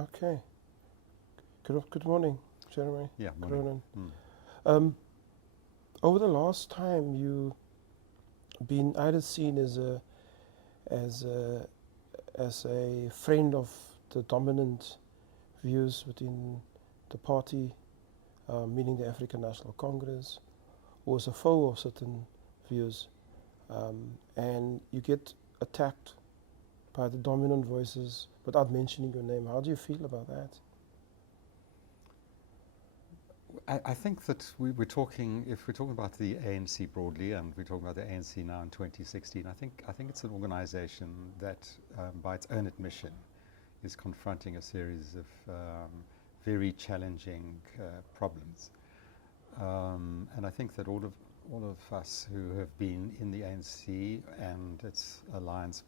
Okay. Good morning, Jeremy. Yeah, morning. Cronin. Over the last time, you've been either seen as a friend of the dominant views within the party, meaning the African National Congress, or as a foe of certain views, and you get attacked by the dominant voices without mentioning your name. How do you feel about that? I think that we're talking, if we're talking about the ANC broadly, and we're talking about the ANC now in 2016, I think it's an organization that, by its own admission, is confronting a series of very challenging problems. And I think that all of us who have been in the ANC and its alliance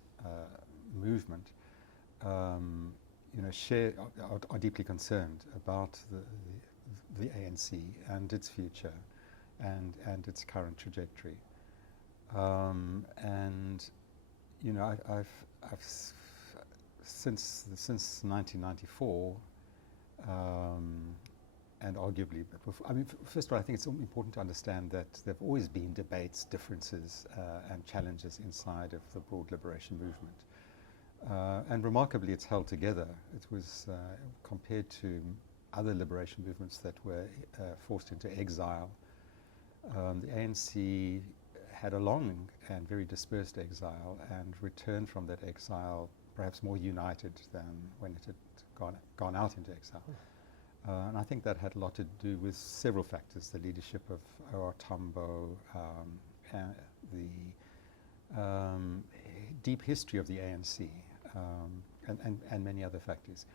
movement, are deeply concerned about the ANC and its future and its current trajectory. And you know, I've since 1994, and arguably before, I mean, first of all, I think it's important to understand that there have always been debates, differences, and challenges inside of the broad liberation movement. And remarkably, it's held together. It was, compared to other liberation movements that were forced into exile, the ANC had a long and very dispersed exile and returned from that exile perhaps more united than when it had gone out into exile. And I think that had a lot to do with several factors: the leadership of O.R. Tambo, the deep history of the ANC, and many other factors.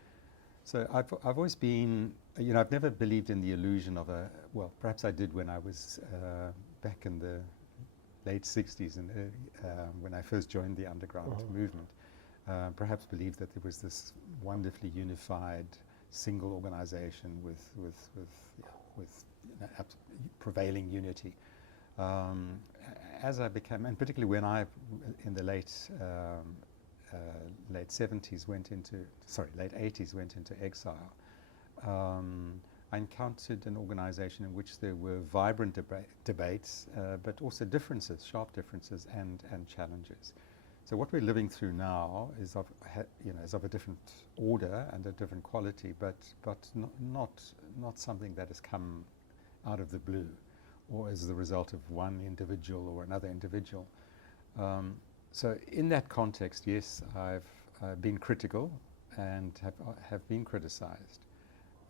So I've always been, you know, I've never believed in the illusion of well, perhaps I did when I was back in the late 60s and when I first joined the underground movement. Perhaps believed that there was this wonderfully unified single organization with prevailing unity. As I became, and particularly when I, in the late 70s late 80s went into exile, I encountered an organization in which there were vibrant debates, but also differences, sharp differences and challenges. So what we're living through now is of a different order and a different quality, but not something that has come out of the blue or as the result of one individual or another individual. So in that context, yes, I've been critical and have been criticized.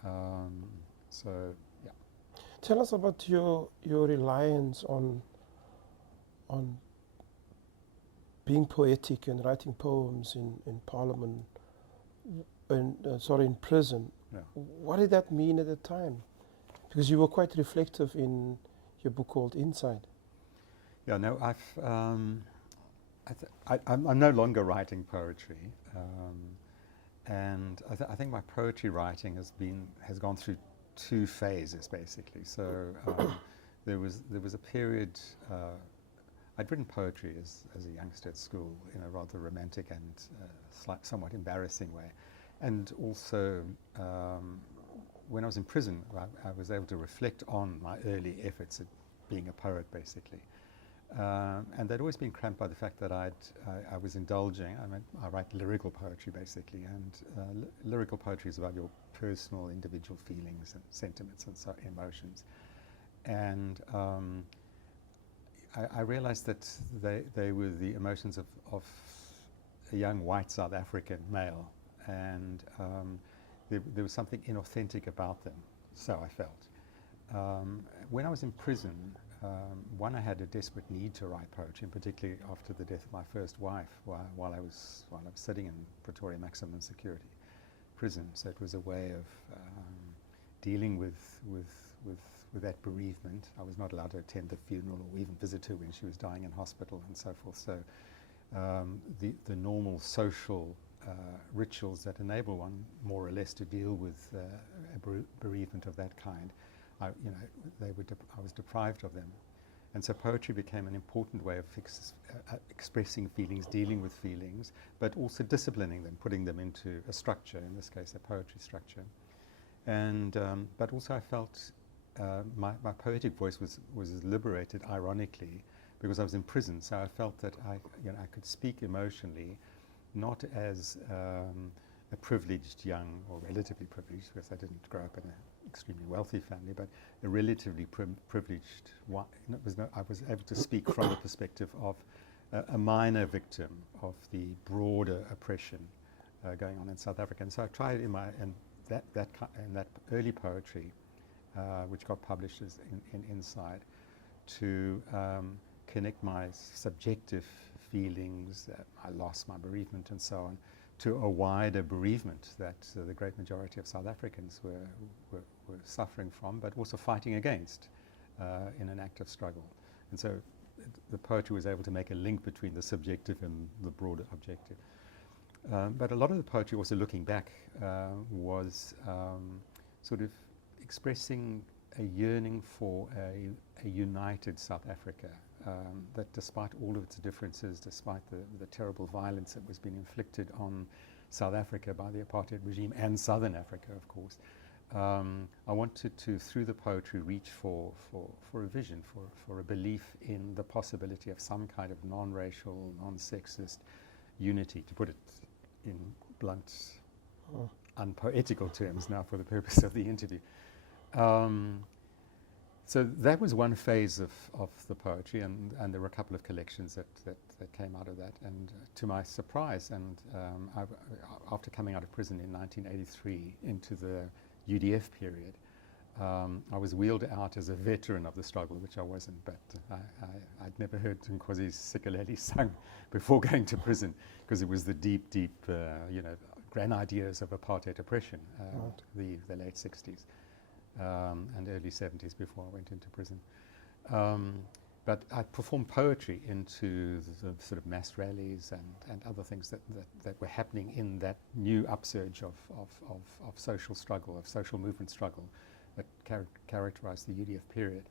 So yeah. Tell us about your reliance on being poetic and writing poems in Parliament, in prison. Yeah. What did that mean at the time? Because you were quite reflective in your book called Inside. Yeah, no, I'm no longer writing poetry, and I think my poetry writing has gone through two phases basically. So there was a period. I'd written poetry as a youngster at school in a rather romantic and somewhat embarrassing way, and also when I was in prison, I was able to reflect on my early efforts at being a poet, basically. And they'd always been cramped by the fact that I was indulging. I write lyrical poetry, basically, and lyrical poetry is about your personal, individual feelings and sentiments and emotions. And I realized that they were the emotions of a young white South African male, and there was something inauthentic about them, so I felt. When I was in prison, I had a desperate need to write poetry, and particularly after the death of my first wife, while I was sitting in Pretoria maximum security prison. So it was a way of dealing with that bereavement. I was not allowed to attend the funeral or even visit her when she was dying in hospital and so forth. So the normal social rituals that enable one more or less to deal with a bereavement of that kind, I was deprived of them. And so poetry became an important way of expressing feelings, dealing with feelings, but also disciplining them, putting them into a structure, in this case a poetry structure. And but also I felt my poetic voice was liberated, ironically, because I was in prison. So I felt that I could speak emotionally, not as a privileged young, or relatively privileged, because I didn't grow up in an extremely wealthy family, but a relatively privileged one. I was able to speak from the perspective of a minor victim of the broader oppression going on in South Africa. And so I tried in that early poetry, which got published in Inside, to connect my subjective feelings, my loss, my bereavement, and so on, to a wider bereavement that the great majority of South Africans were suffering from, but also fighting against in an active struggle. And so the poetry was able to make a link between the subjective and the broader objective. But a lot of the poetry, also looking back, was sort of expressing a yearning for a united South Africa, that despite all of its differences, despite the terrible violence that was being inflicted on South Africa by the apartheid regime, and Southern Africa, of course, I wanted to, through the poetry, reach for a vision, for a belief in the possibility of some kind of non-racial, non-sexist unity, to put it in blunt, unpoetical terms now for the purpose of the interview. So that was one phase of the poetry, and there were a couple of collections that came out of that. And to my surprise, and after coming out of prison in 1983 into the UDF period, I was wheeled out as a veteran of the struggle, which I wasn't, but I'd never heard Nkosi Sikeleli sung before going to prison, because it was the deep, grand ideas of apartheid oppression, the late 60s. And early 70s before I went into prison. But I performed poetry into the sort of mass rallies and other things that were happening in that new upsurge of social struggle, of social movement struggle that characterized the UDF period.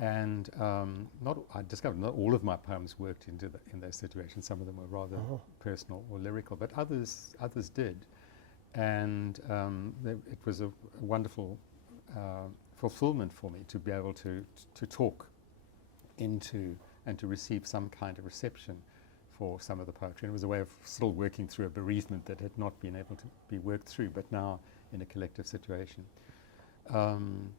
And I discovered not all of my poems worked in those situations. Some of them were rather personal or lyrical, but others did. And it was a wonderful fulfillment for me to be able to talk into and to receive some kind of reception for some of the poetry. And it was a way of still working through a bereavement that had not been able to be worked through, but now in a collective situation. And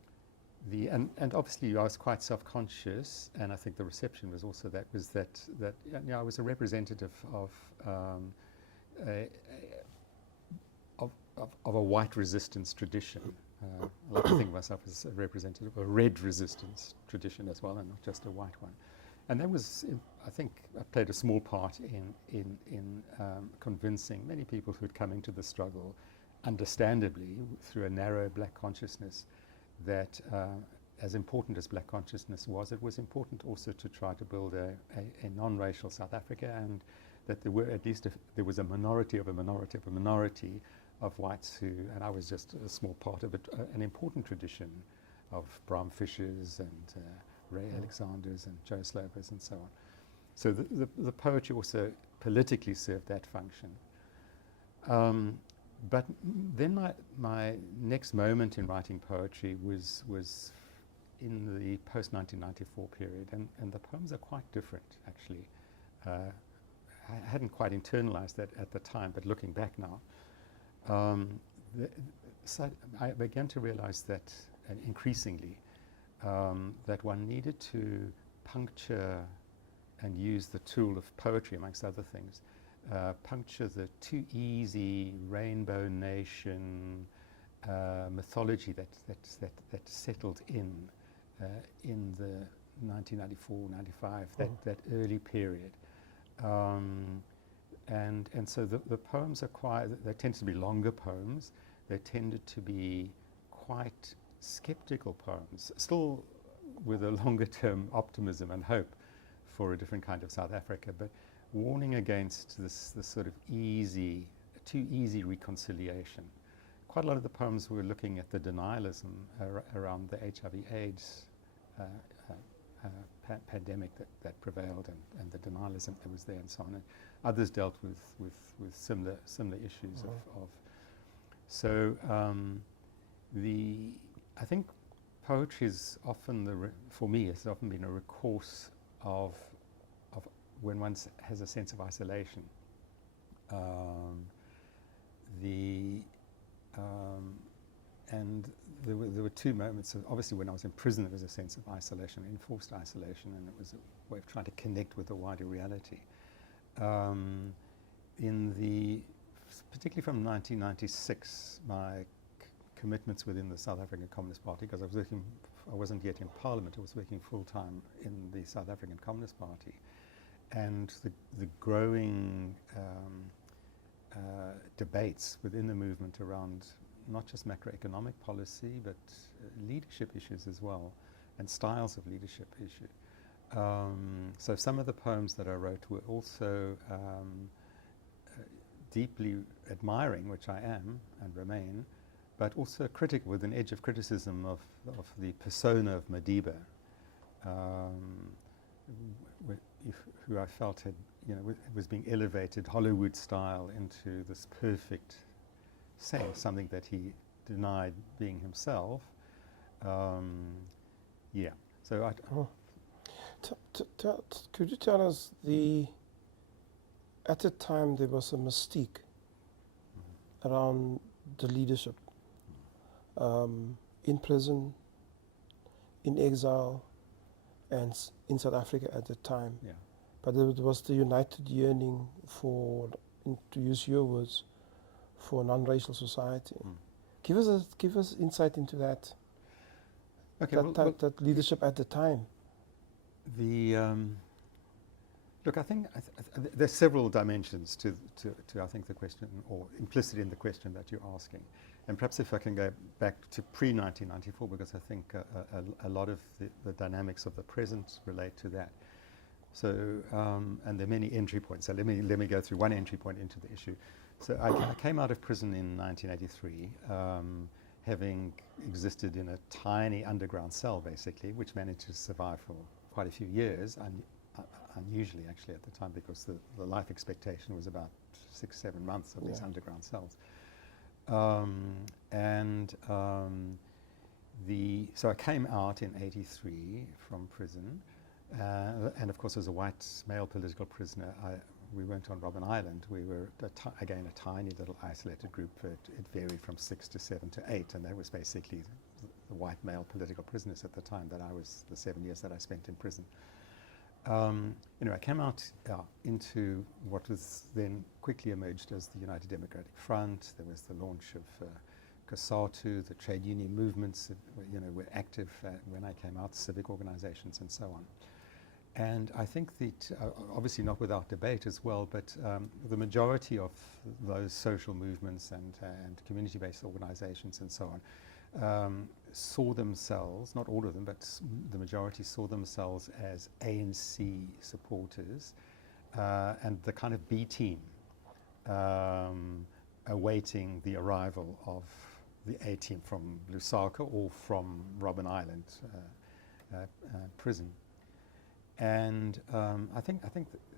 obviously I was quite self-conscious, and I think the reception was also that I was a representative of a white resistance tradition. I like to think of myself as a representative of a red resistance tradition as well, and not just a white one. And that was, I think, I played a small part in convincing many people who had come into the struggle, understandably, through a narrow black consciousness, that as important as black consciousness was, it was important also to try to build a non-racial South Africa, and that there were at least there was a minority of a minority of a minority of whites who, and I was just a small part of it, an important tradition of Bram Fishers and Ray Alexanders and Joe Slovos and so on. So the poetry also politically served that function. But then my next moment in writing poetry was in the post-1994 period, and the poems are quite different, actually. I hadn't quite internalized that at the time, but looking back now, so I began to realize that, increasingly, that one needed to puncture and use the tool of poetry, amongst other things, puncture the too easy rainbow nation mythology that settled in the 1994-95, that early period. And so the poems they tend to be longer poems. They tended to be quite skeptical poems, still with a longer term optimism and hope for a different kind of South Africa, but warning against this sort of too easy reconciliation. Quite a lot of the poems were looking at the denialism around the HIV/AIDS pandemic that prevailed and the denialism that was there and so on. And others dealt with similar issues of. So I think poetry is often for me it's often been a recourse of when one has a sense of isolation. And there were two moments. Obviously, when I was in prison, there was a sense of isolation, enforced isolation, and it was a way of trying to connect with a wider reality. Particularly from 1996, my commitments within the South African Communist Party, because I wasn't yet in Parliament. I was working full time in the South African Communist Party, and the growing debates within the movement around not just macroeconomic policy, but leadership issues as well, and styles of leadership issue. So some of the poems that I wrote were also deeply admiring, which I am and remain, but also critical, with an edge of criticism of the persona of Madiba, who I felt was being elevated Hollywood style into this perfect sense, something that he denied being himself. Yeah. So could you tell us at the time there was a mystique around the leadership in prison, in exile, and in South Africa at the time. Yeah. But there was the united yearning for, to use your words, for a non-racial society. Give us insight into that. Okay, that leadership at the time. Look, I think there's several dimensions to I think the question, or implicit in the question that you're asking. And perhaps if I can go back to pre-1994, because I think a lot of the dynamics of the present relate to that. So, and there are many entry points. So let me go through one entry point into the issue. So I came out of prison in 1983, having existed in a tiny underground cell, basically, which managed to survive for quite a few years, unusually actually at the time, because the life expectation was about 6-7 months of these underground cells. So I came out in '83 from prison, and of course as a white male political prisoner, we weren't on Robben Island. We were, again, a tiny little isolated group. It varied from 6 to 7 to 8, and that was basically the white male political prisoners at the time that I was, the 7 years that I spent in prison. I came out into what was then quickly emerged as the United Democratic Front. There was the launch of COSATU, the trade union movements, were active when I came out, civic organizations and so on. And I think that, obviously not without debate as well, but the majority of those social movements and community-based organizations and so on saw themselves, not all of them, but the majority saw themselves as ANC supporters and the kind of B team awaiting the arrival of the A team from Lusaka or from Robben Island prison. And I think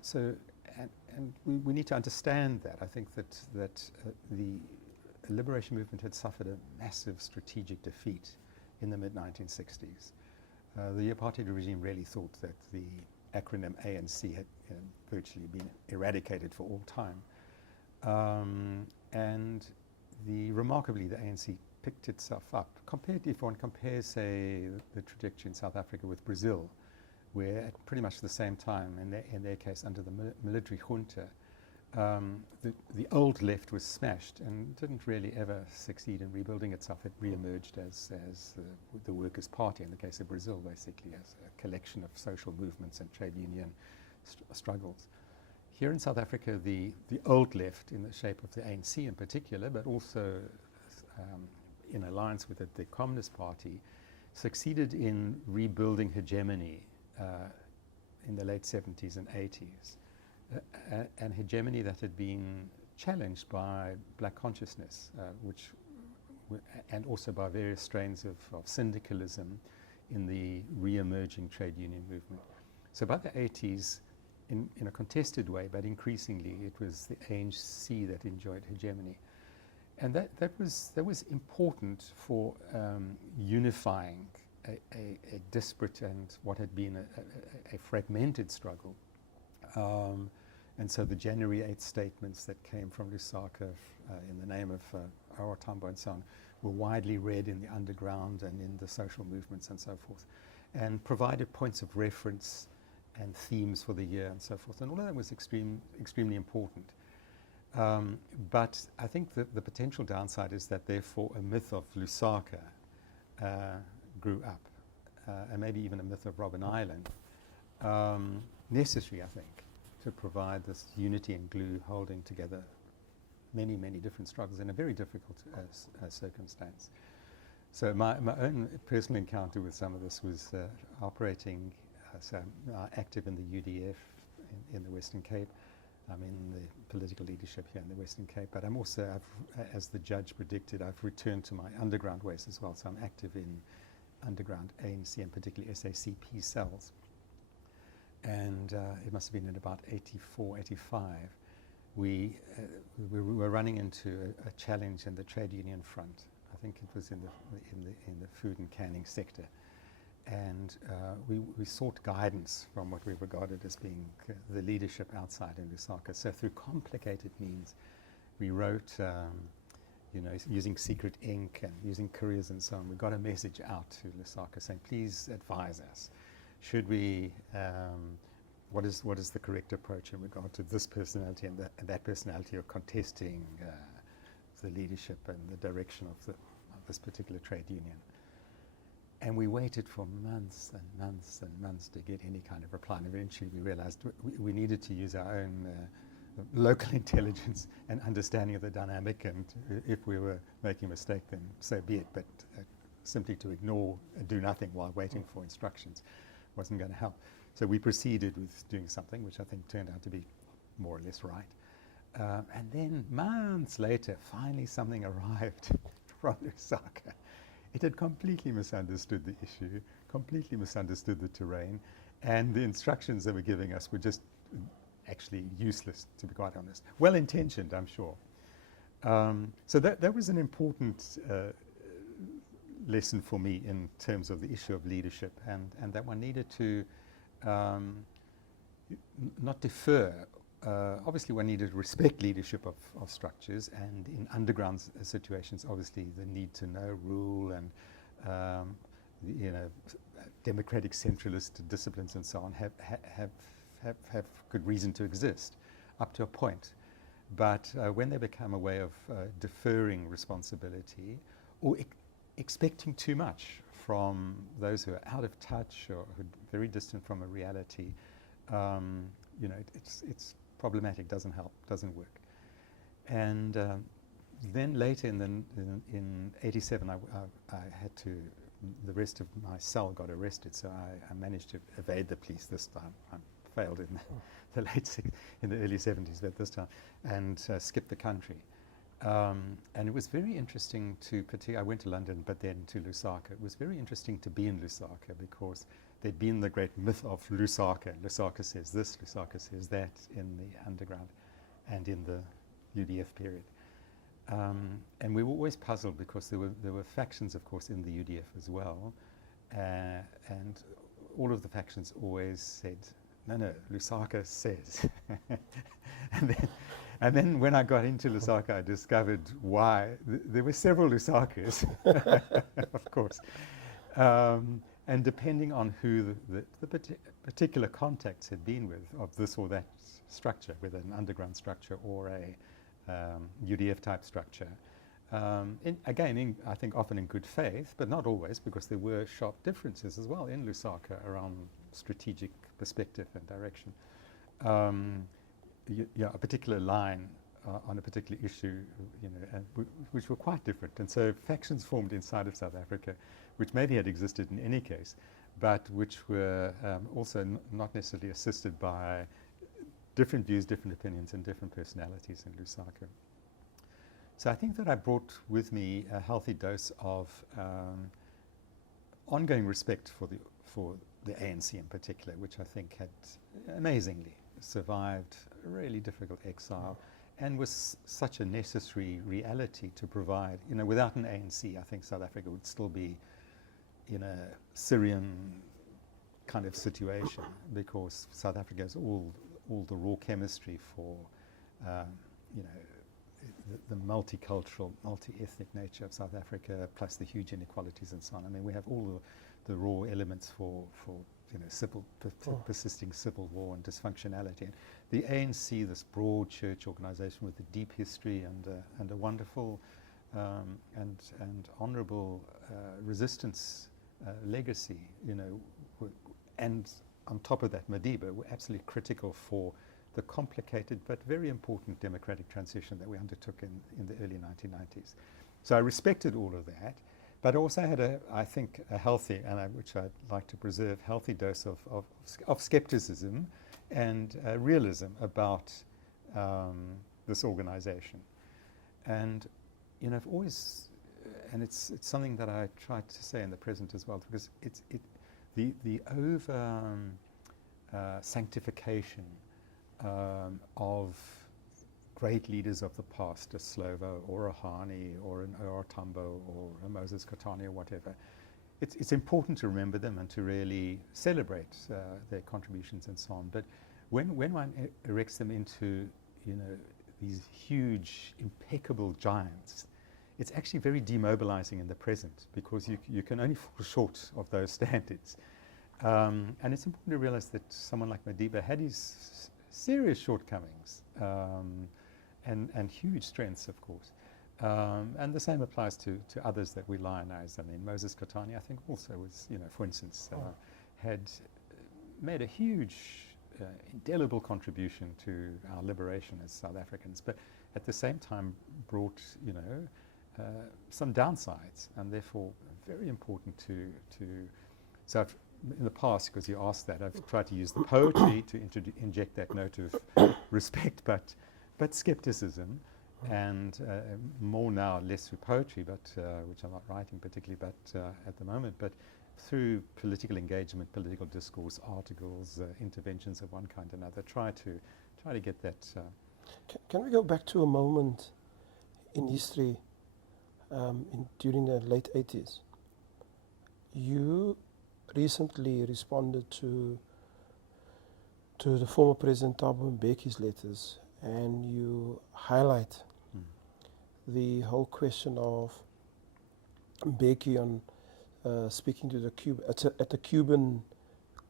so, and we need to understand that. I think that the liberation movement had suffered a massive strategic defeat in the mid-1960s. The apartheid regime really thought that the acronym ANC had virtually been eradicated for all time. And remarkably, the ANC picked itself up. If one compares, say, the trajectory in South Africa with Brazil, where at pretty much the same time, in their case under the military junta, the old left was smashed and didn't really ever succeed in rebuilding itself. It re-emerged as the Workers' Party, in the case of Brazil, basically as a collection of social movements and trade union struggles. Here in South Africa, the old left, in the shape of the ANC in particular, but also in alliance with the Communist Party, succeeded in rebuilding hegemony in the late 70s and 80s, an hegemony that had been challenged by black consciousness, and also by various strains of syndicalism in the re-emerging trade union movement. So by the 80s, in a contested way, but increasingly, it was the ANC that enjoyed hegemony. And that was important for unifying a disparate and what had been a fragmented struggle. And so the January 8th statements that came from Lusaka in the name of Awa Tambo and so on were widely read in the underground and in the social movements and so forth, and provided points of reference and themes for the year and so forth. And all of that was extremely important. But I think that the potential downside is that therefore a myth of Lusaka grew up, and maybe even a myth of Robben Island, necessary, I think, to provide this unity and glue holding together many, many different struggles in a very difficult circumstance. So my own personal encounter with some of this was operating, so I'm active in the UDF in the Western Cape. I'm in the political leadership here in the Western Cape, but I'm also, as the judge predicted, I've returned to my underground ways as well. So I'm active in underground ANC and particularly SACP cells. And it must have been in about 84, 85. We were running into a challenge in the trade union front. I think it was in the food and canning sector. And we sought guidance from what we regarded as being the leadership outside in Lusaka. So through complicated means, we wrote, using secret ink and using couriers and so on, we got a message out to Lusaka saying, please advise us. Should we, what is the correct approach in regard to this personality and that personality of contesting the leadership and the direction of this particular trade union? And we waited for months and months and months to get any kind of reply. And eventually we realized we needed to use our own local intelligence and understanding of the dynamic. And if we were making a mistake, then so be it. But simply to ignore and do nothing while waiting for instructions wasn't going to help. So we proceeded with doing something, which I think turned out to be more or less right. And then months later, finally something arrived from Lusaka. It had completely misunderstood the issue, completely misunderstood the terrain, and the instructions they were giving us were just actually useless, to be quite honest. Well-intentioned, I'm sure. So that was an important lesson for me in terms of the issue of leadership, and that one needed to not defer. Obviously, one needed to respect leadership of structures, and in underground situations, obviously, the need to know rule and democratic centralist disciplines and so on have good reason to exist up to a point. But when they become a way of deferring responsibility or expecting too much from those who are out of touch or who are very distant from a reality, it's problematic, doesn't help, doesn't work. And then later in 87, I had to, the rest of my cell got arrested, so I managed to evade the police this time. I failed in in the early 70s, but this time, and skipped the country. And it was very interesting I went to London, but then to Lusaka. It was very interesting to be in Lusaka because there'd been the great myth of Lusaka. Lusaka says this, Lusaka says that in the underground and in the UDF period. And we were always puzzled because there were factions, of course, in the UDF as well. And all of the factions always said, no, Lusaka says. And then when I got into Lusaka, I discovered why. There were several Lusakas, of course. And depending on who the particular contacts had been with of this or that structure, whether an underground structure or a UDF type structure, I think often in good faith, but not always, because there were sharp differences as well in Lusaka around strategic perspective and direction. A particular line on a particular issue, which were quite different. And so factions formed inside of South Africa, which maybe had existed in any case, but which were also not necessarily assisted by different views, different opinions, and different personalities in Lusaka. So I think that I brought with me a healthy dose of ongoing respect for the ANC in particular, which I think had amazingly survived a really difficult exile and was such a necessary reality to provide. You know, without an ANC, I think South Africa would still be in a Syrian kind of situation, because South Africa has all the raw chemistry for, you know, the multicultural, multi-ethnic nature of South Africa, plus the huge inequalities and so on. I mean, we have all the raw elements for you know, persisting civil war and dysfunctionality. And the ANC, this broad church organization with a deep history and a wonderful and honourable resistance legacy, you know, and on top of that, Madiba were absolutely critical for the complicated but very important democratic transition that we undertook in the early 1990s. So I respected all of that, but also had I think, a healthy, and which I'd like to preserve, healthy dose of skepticism and realism about this organization. And, you know, I've always, and it's something that I tried to say in the present as well, because the over sanctification of great leaders of the past, a Slovo or a Hani or an O.R. Tambo or a Moses Kotane or whatever. It's important to remember them and to really celebrate their contributions and so on. But when one erects them into, you know, these huge, impeccable giants, it's actually very demobilizing in the present, because you can only fall short of those standards. And it's important to realize that someone like Madiba had his serious shortcomings and huge strengths, of course. And the same applies to others that we lionize. I mean, Moses Kotane, I think, also was, you know, for instance, had made a huge, indelible contribution to our liberation as South Africans, but at the same time brought, you know, some downsides, and therefore very important to so I've, in the past, because you asked that, I've tried to use the poetry to inject that note of respect, but skepticism, and more now, less through poetry, but which I'm not writing particularly, but at the moment, but through political engagement, political discourse, articles, interventions of one kind or another, try to get that. Can we go back to a moment in history during the late 80s? You recently responded to the former President Thabo Mbeki's letters, and you highlight the whole question of Mbeki on speaking to the at the Cuban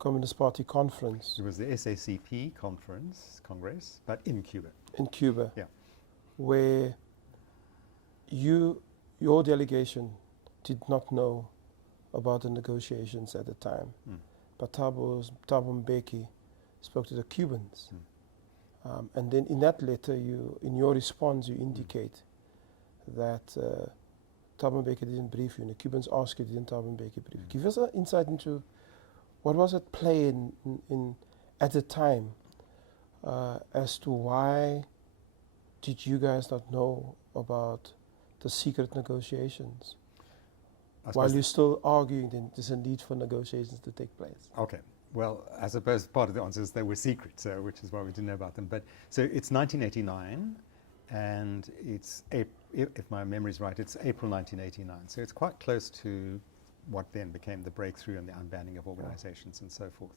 Communist Party conference. It was the SACP Congress, but in Cuba. In Cuba, yeah, where your delegation did not know about the negotiations at the time, but Thabo Mbeki spoke to the Cubans, and then in that letter, in your response, you indicate that Thabo Mbeki didn't brief you, and the Cubans asked you, didn't Thabo Mbeki brief you? Give us an insight into what was at play in at the time, as to why did you guys not know about the secret negotiations? While you're still arguing that there's a need for negotiations to take place. Okay. Well, I suppose part of the answer is they were secret, which is why we didn't know about them. But so it's 1989, and it's if my memory is right, it's April 1989. So it's quite close to what then became the breakthrough and the unbanning of organizations and so forth.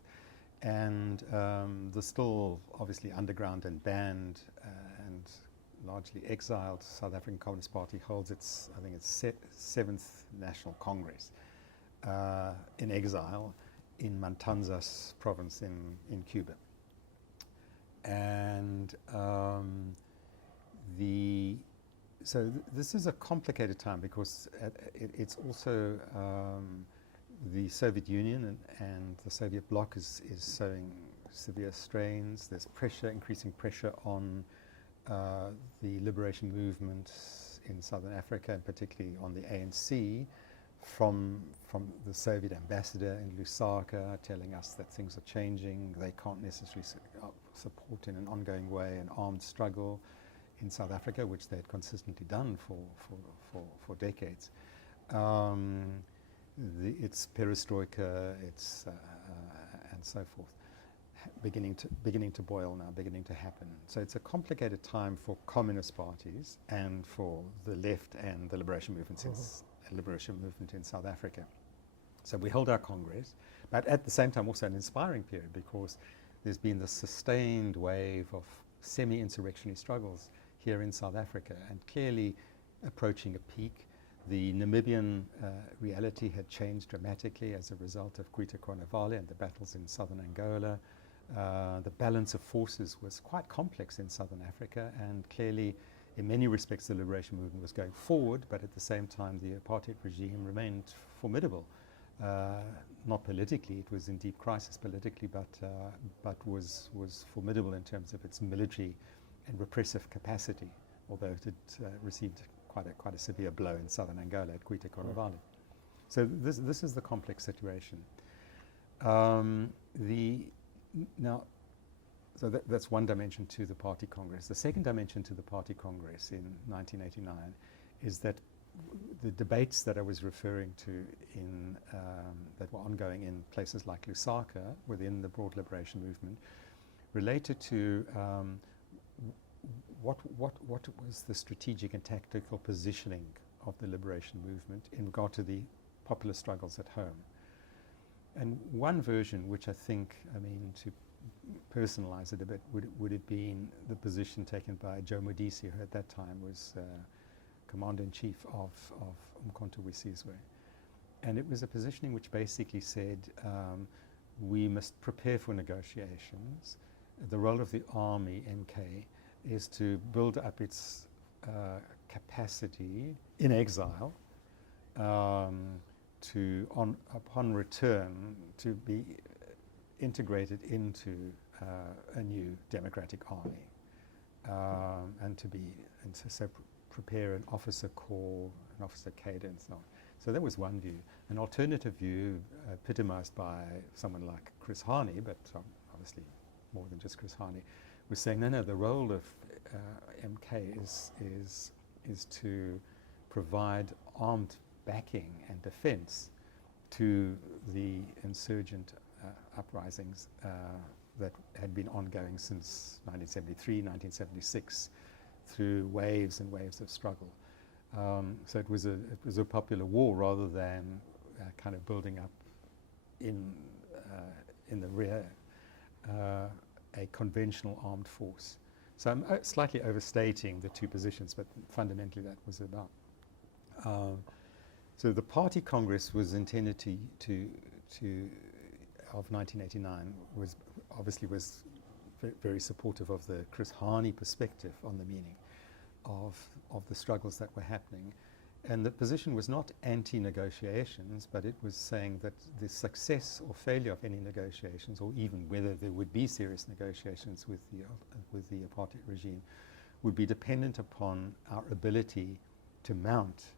And the still obviously underground and banned and largely exiled South African Communist Party holds its, I think it's 7th National Congress in exile in Matanzas province in Cuba. And this is a complicated time, because it's also the Soviet Union and the Soviet bloc is showing severe strains. There's pressure, increasing pressure on the liberation movement in Southern Africa, and particularly on the ANC, from the Soviet ambassador in Lusaka telling us that things are changing. They can't necessarily support in an ongoing way an armed struggle in South Africa, which they had consistently done for decades. it's perestroika, it's and so forth, beginning to boil now, beginning to happen. So it's a complicated time for communist parties and for the left and the liberation movement in South Africa. So we held our Congress, but at the same time also an inspiring period, because there's been this sustained wave of semi-insurrectionary struggles here in South Africa, and clearly approaching a peak. The Namibian reality had changed dramatically as a result of Kuita Kronevale and the battles in southern Angola. The balance of forces was quite complex in southern Africa, and clearly in many respects the liberation movement was going forward, but at the same time the apartheid regime remained formidable. Not politically, it was in deep crisis politically, but was formidable in terms of its military and repressive capacity, although it had received quite a severe blow in southern Angola at Kuita Kronevale. So this is the complex situation. So that's one dimension to the Party Congress. The second dimension to the Party Congress in 1989 is that the debates that I was referring to that were ongoing in places like Lusaka within the broad liberation movement related to what was the strategic and tactical positioning of the liberation movement in regard to the popular struggles at home. And one version, which I think, to personalize it a bit, would have been the position taken by Joe Modise, who at that time was Commander-in-Chief of Umkhonto we Sizwe. And it was a positioning which basically said we must prepare for negotiations. The role of the army, MK, is to build up its capacity in exile upon return to be integrated into a new democratic army, and to prepare an officer corps, an officer cadre, and so on. So that was one view. An alternative view, epitomized by someone like Chris Hani, but obviously more than just Chris Hani, was saying, no, the role of MK is to provide armed backing and defense to the insurgent uprisings that had been ongoing since 1973, 1976, through waves and waves of struggle. So it was a popular war rather than kind of building up in the rear a conventional armed force. So I'm slightly overstating the two positions, but fundamentally that was about. So the Party Congress was intended of 1989 was very supportive of the Chris Hani perspective on the meaning of the struggles that were happening. And the position was not anti-negotiations, but it was saying that the success or failure of any negotiations, or even whether there would be serious negotiations with the apartheid regime, would be dependent upon our ability to mount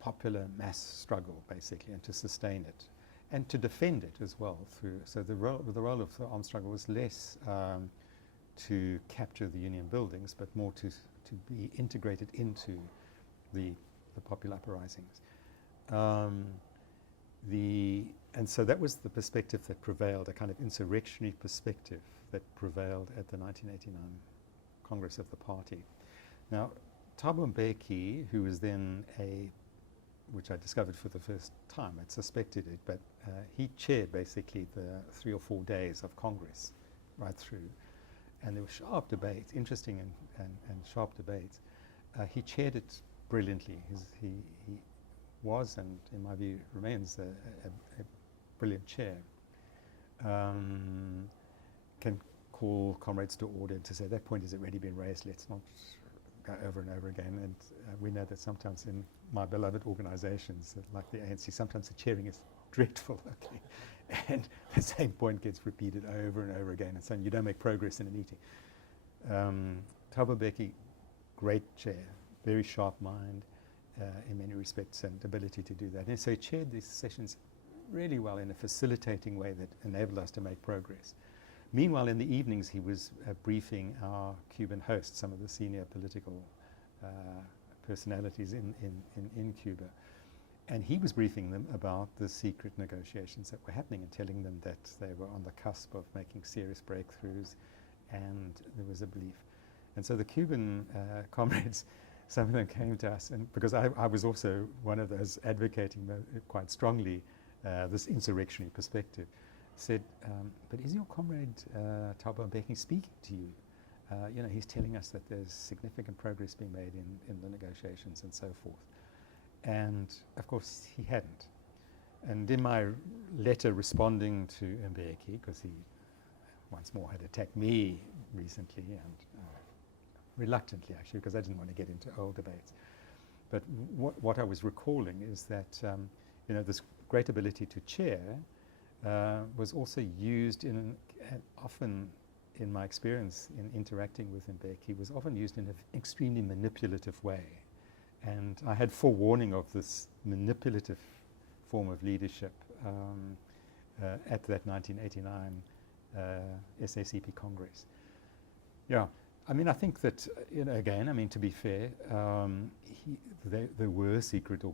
popular mass struggle, basically, and to sustain it, and to defend it as well. So the role of the armed struggle was less to capture the Union buildings, but more to be integrated into the popular uprisings. And so that was the perspective that prevailed, a kind of insurrectionary perspective that prevailed at the 1989 Congress of the Party. Now, Thabo Mbeki, who was then which I discovered for the first time, I'd suspected it, but he chaired basically the 3 or 4 days of Congress right through. And there were sharp debates, interesting and sharp debates. He chaired it brilliantly. He was, and in my view remains, a brilliant chair. Can call comrades to order to say that point has already been raised, let's not go over and over again. And we know that sometimes in my beloved organizations like the ANC, sometimes the chairing is dreadful, okay? And the same point gets repeated over and over again, and so you don't make progress in a meeting. Thabo Mbeki, great chair, very sharp mind in many respects, and ability to do that. And so he chaired these sessions really well in a facilitating way that enabled us to make progress. Meanwhile, in the evenings, he was briefing our Cuban hosts, some of the senior political personalities in Cuba. And he was briefing them about the secret negotiations that were happening and telling them that they were on the cusp of making serious breakthroughs, and there was a belief. And so the Cuban comrades, some of them came to us, and because I was also one of those advocating quite strongly this insurrectionary perspective, said, but is your comrade Thabo Mbeki speaking to you? You know, he's telling us that there's significant progress being made in the negotiations and so forth. And of course he hadn't. And in my letter responding to Mbeki, because he once more had attacked me recently, and reluctantly actually, because I didn't want to get into old debates. But what I was recalling is that you know, this great ability to chair was also used in often, in my experience in interacting with Mbeki, was often used in an extremely manipulative way. And I had forewarning of this manipulative form of leadership at that 1989 SACP Congress. Yeah, I mean, I think that, you know, again, I mean, to be fair, there were secret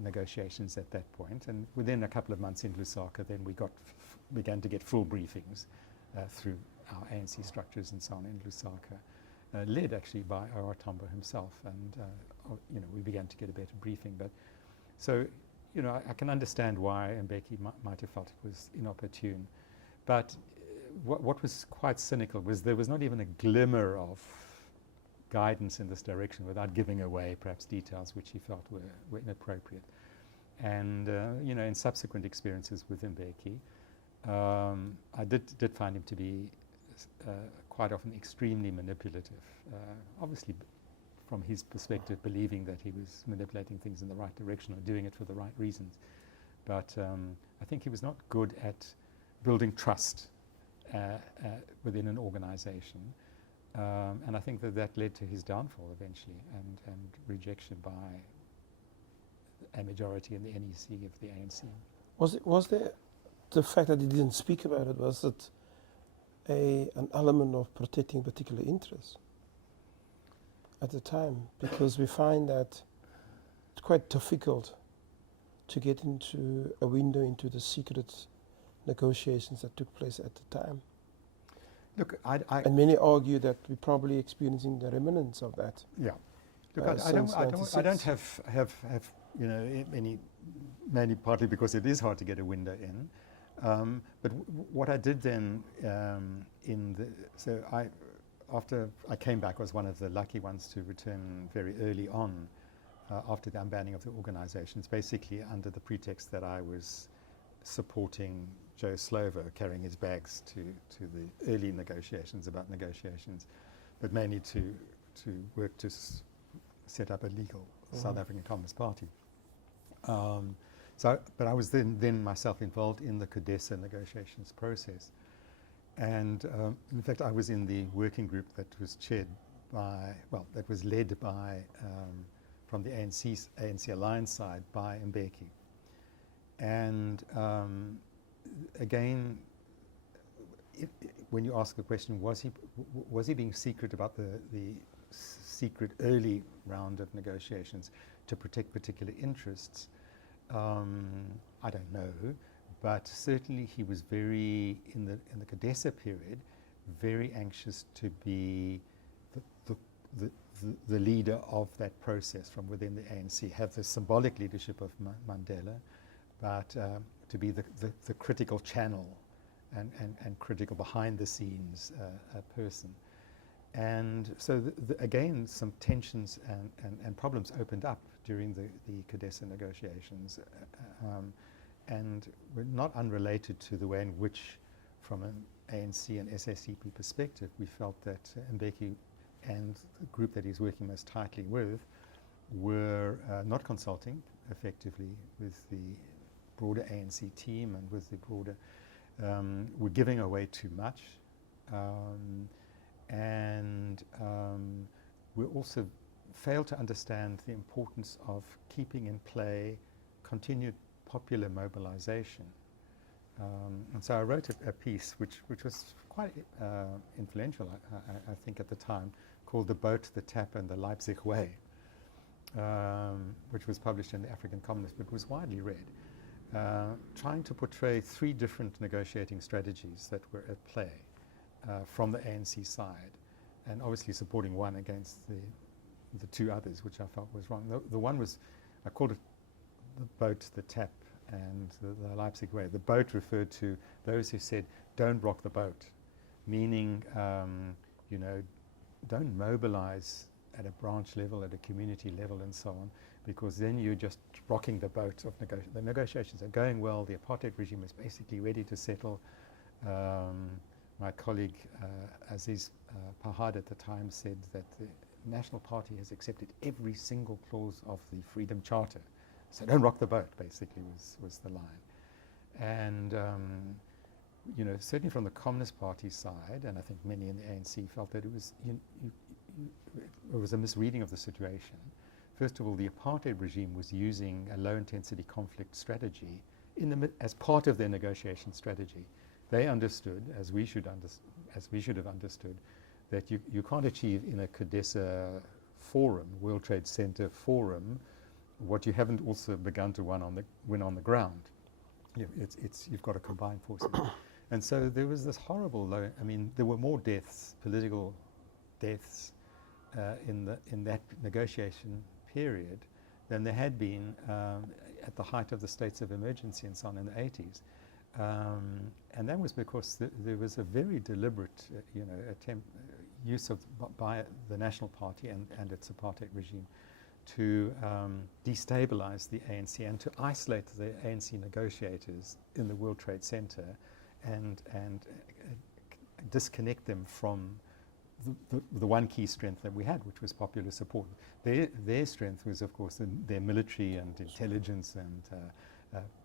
negotiations at that point, and within a couple of months in Lusaka, then we began to get full briefings through our ANC structures and so on in Lusaka. Led actually by Eluard himself, and you know, we began to get a better briefing. But so, you know, I can understand why Mbeki might have felt it was inopportune. But what was quite cynical was there was not even a glimmer of guidance in this direction, without giving away perhaps details which he felt were inappropriate. And you know, in subsequent experiences with Mbeki, I did find him to be quite often extremely manipulative, obviously from his perspective believing that he was manipulating things in the right direction or doing it for the right reasons. But I think he was not good at building trust within an organization, and I think that led to his downfall eventually, and rejection by a majority in the NEC of the ANC. Was there the fact that he didn't speak about it, was it an element of protecting particular interests at the time? Because we find that it's quite difficult to get into a window into the secret negotiations that took place at the time. Look, and many argue that we're probably experiencing the remnants of that. Yeah. Look, I don't have you know, mainly partly because it is hard to get a window in. But what I did then after I came back, was one of the lucky ones to return very early on after the unbanning of the organizations, basically under the pretext that I was supporting Joe Slovo carrying his bags to the early negotiations, but mainly to work to set up a legal South African Communist Party. But I was then myself involved in the CODESA negotiations process. And in fact, I was in the working group that was that was led by, from the ANC Alliance side, by Mbeki. And again, when you ask the question, was he being secret about the secret early round of negotiations to protect particular interests? I don't know, but certainly he was very, in the CODESA period, very anxious to be the leader of that process from within the ANC, have the symbolic leadership of Mandela, but to be the critical channel and critical behind the scenes person. And so again, some tensions and problems opened up during the CODESA negotiations, and were not unrelated to the way in which, from an ANC and SACP perspective, we felt that Mbeki and the group that he's working most tightly with were not consulting effectively with the broader ANC team and with the broader, were giving away too much. And we also failed to understand the importance of keeping in play continued popular mobilization. And so I wrote a piece which was quite influential, I think, at the time, called "The Boat, the Tap and the Leipzig Way." which was published in the African Communist, but was widely read, trying to portray three different negotiating strategies that were at play from the ANC side, and obviously supporting one against the two others, which I felt was wrong. The one was, I called it the boat, the tap, and the Leipzig way. The boat referred to those who said, don't rock the boat, meaning, you know, don't mobilize at a branch level, at a community level, and so on, because then you're just rocking the boat of the negotiations are going well. The apartheid regime is basically ready to settle. My colleague Aziz Pahad at the time said that the National Party has accepted every single clause of the Freedom Charter. So don't rock the boat, basically, was the line. And, you know, certainly from the Communist Party side, and I think many in the ANC felt that it was, it was a misreading of the situation. First of all, the apartheid regime was using a low-intensity conflict strategy as part of their negotiation strategy. They understood, as we should have understood, that you can't achieve in a CODESA forum, World Trade Center forum, what you haven't also begun to win on the ground. You've got to combine forces. And so there was this horrible I mean, there were more deaths, political deaths, in that negotiation period than there had been at the height of the states of emergency and so on in the 80s. And that was because there was a very deliberate, use of by the National Party and its apartheid regime to destabilize the ANC and to isolate the ANC negotiators in the World Trade Center and disconnect them from the one key strength that we had, which was popular support. Their strength was, of course, their military and intelligence and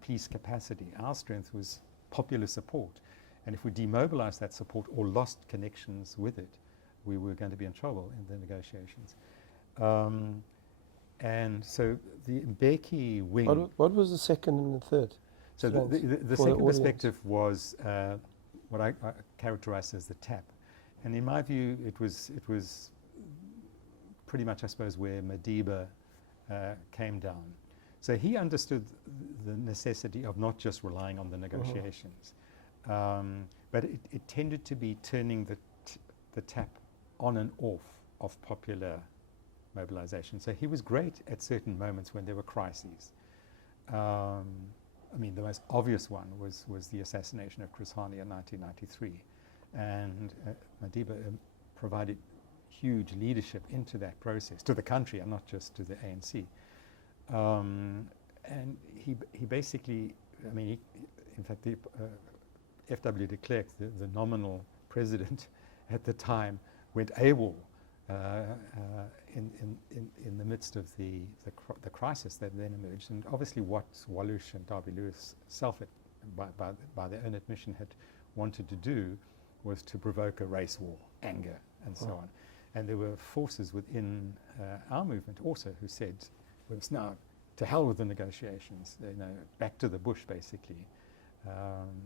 police capacity. Our strength was popular support. And if we demobilized that support or lost connections with it, we were going to be in trouble in the negotiations. And so the Mbeki wing... What was the second and the third? So the second perspective was what I characterized as the tap. And in my view, it was pretty much, I suppose, where Madiba came down. So he understood the necessity of not just relying on the negotiations, but it tended to be turning the tap on and off of popular mobilization. So he was great at certain moments when there were crises. I mean, the most obvious one was the assassination of Chris Hani in 1993. And Madiba provided huge leadership into that process, to the country and not just to the ANC. And he basically, I mean, in fact, the F.W. de Klerk, the nominal president at the time, went AWOL in the midst of the crisis that then emerged. And obviously what Wallush and Darby Lewis by their own admission had wanted to do was to provoke a race war, anger, and so on. And there were forces within our movement also who said, well, it's now to hell with the negotiations, back to the bush, basically.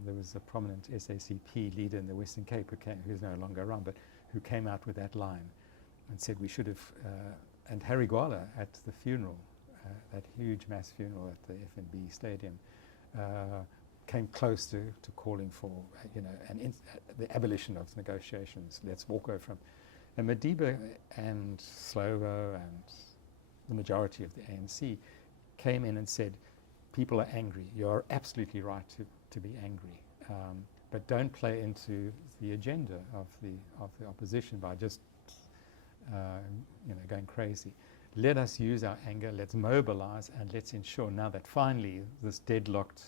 There was a prominent SACP leader in the Western Cape who's no longer around, but who came out with that line and said we should have, and Harry Gwala at the funeral, that huge mass funeral at the FNB Stadium, came close to calling for, the abolition of negotiations. Let's walk away from. And Madiba and Slovo and the majority of the ANC came in and said, people are angry. You're absolutely right to be angry, but don't play into the agenda of the opposition by just going crazy. Let us use our anger. Let's mobilize and let's ensure now that finally this deadlocked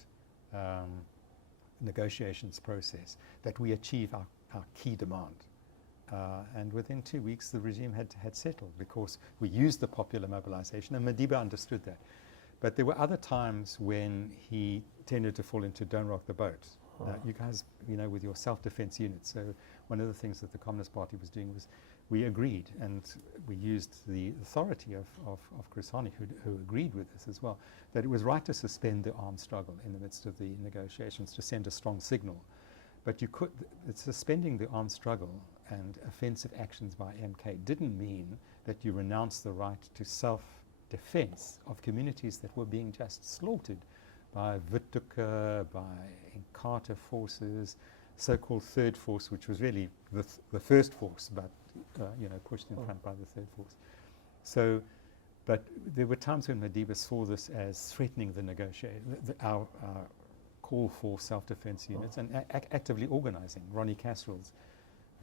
negotiations process, that we achieve our key demand. And within 2 weeks, the regime had settled because we used the popular mobilization, and Madiba understood that. But there were other times when he tended to fall into don't rock the boat. You guys, with your self-defense units. So one of the things that the Communist Party was doing was we agreed, and we used the authority of Chris Hani, who agreed with this as well, that it was right to suspend the armed struggle in the midst of the negotiations to send a strong signal. But suspending the armed struggle and offensive actions by MK didn't mean that you renounce the right to defense of communities that were being just slaughtered by Witducker, by Inkatha forces, so-called third force, which was really the first force, but pushed in front by the third force. So, but there were times when Madiba saw this as threatening the negotiation, our call for self-defense units, and actively organizing. Ronnie Casserels,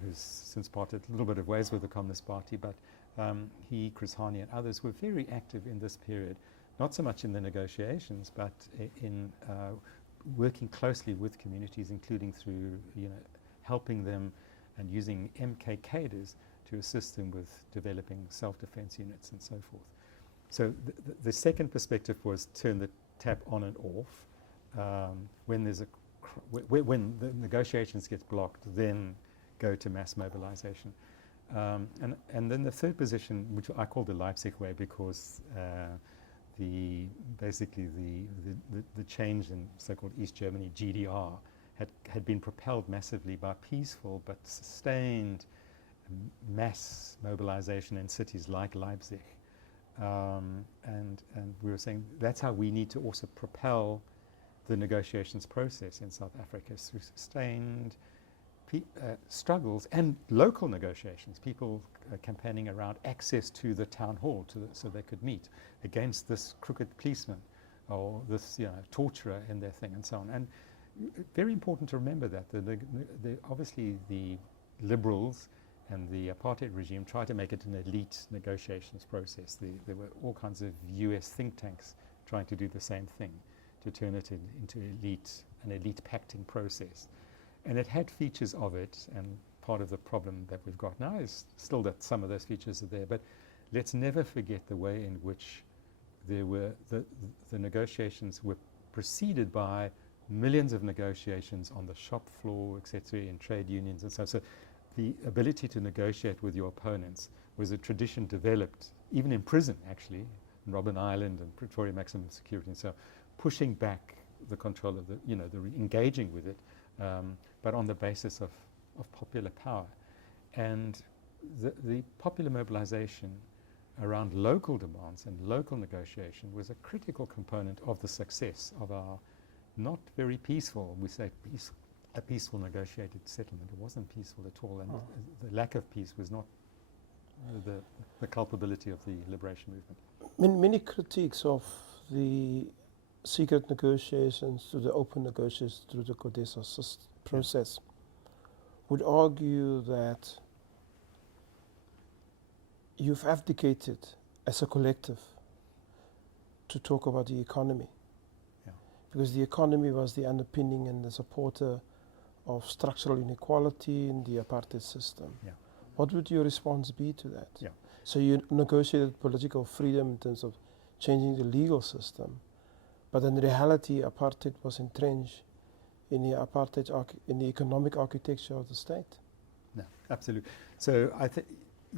who's since parted a little bit of ways with the Communist Party, but he, Chris Hani, and others were very active in this period, not so much in the negotiations, but in working closely with communities, including through helping them and using MK cadres to assist them with developing self-defense units and so forth. So the second perspective was turn the tap on and off. When there's when the negotiations get blocked, then go to mass mobilization. And then the third position, which I call the Leipzig way, because basically the change in so-called East Germany, GDR, had been propelled massively by peaceful but sustained mass mobilization in cities like Leipzig. And we were saying that's how we need to also propel the negotiations process in South Africa, through sustained struggles and local negotiations, people campaigning around access to the town hall so they could meet against this crooked policeman or this torturer in their thing and so on. And very important to remember that obviously the liberals and the apartheid regime tried to make it an elite negotiations process. There were all kinds of US think tanks trying to do the same thing, to turn it into an elite pacting process. And it had features of it, and part of the problem that we've got now is still that some of those features are there. But let's never forget the way in which there were the negotiations were preceded by millions of negotiations on the shop floor, etc., in trade unions and so on. So the ability to negotiate with your opponents was a tradition developed even in prison, actually, in Robben Island and Pretoria Maximum Security, and so pushing back the control of engaging with it, but on the basis of popular power. And the popular mobilization around local demands and local negotiation was a critical component of the success of our not very peaceful, we say a peaceful negotiated settlement. It wasn't peaceful at all, and the lack of peace was not the culpability of the liberation movement. Many critiques of the secret negotiations to the open negotiations through the CODESA process would argue that you've abdicated as a collective to talk about the economy. Yeah. Because the economy was the underpinning and the supporter of structural inequality in the apartheid system. Yeah. What would your response be to that? Yeah. So you negotiated political freedom in terms of changing the legal system, but in reality apartheid was entrenched in the in the economic architecture of the state. No, absolutely. So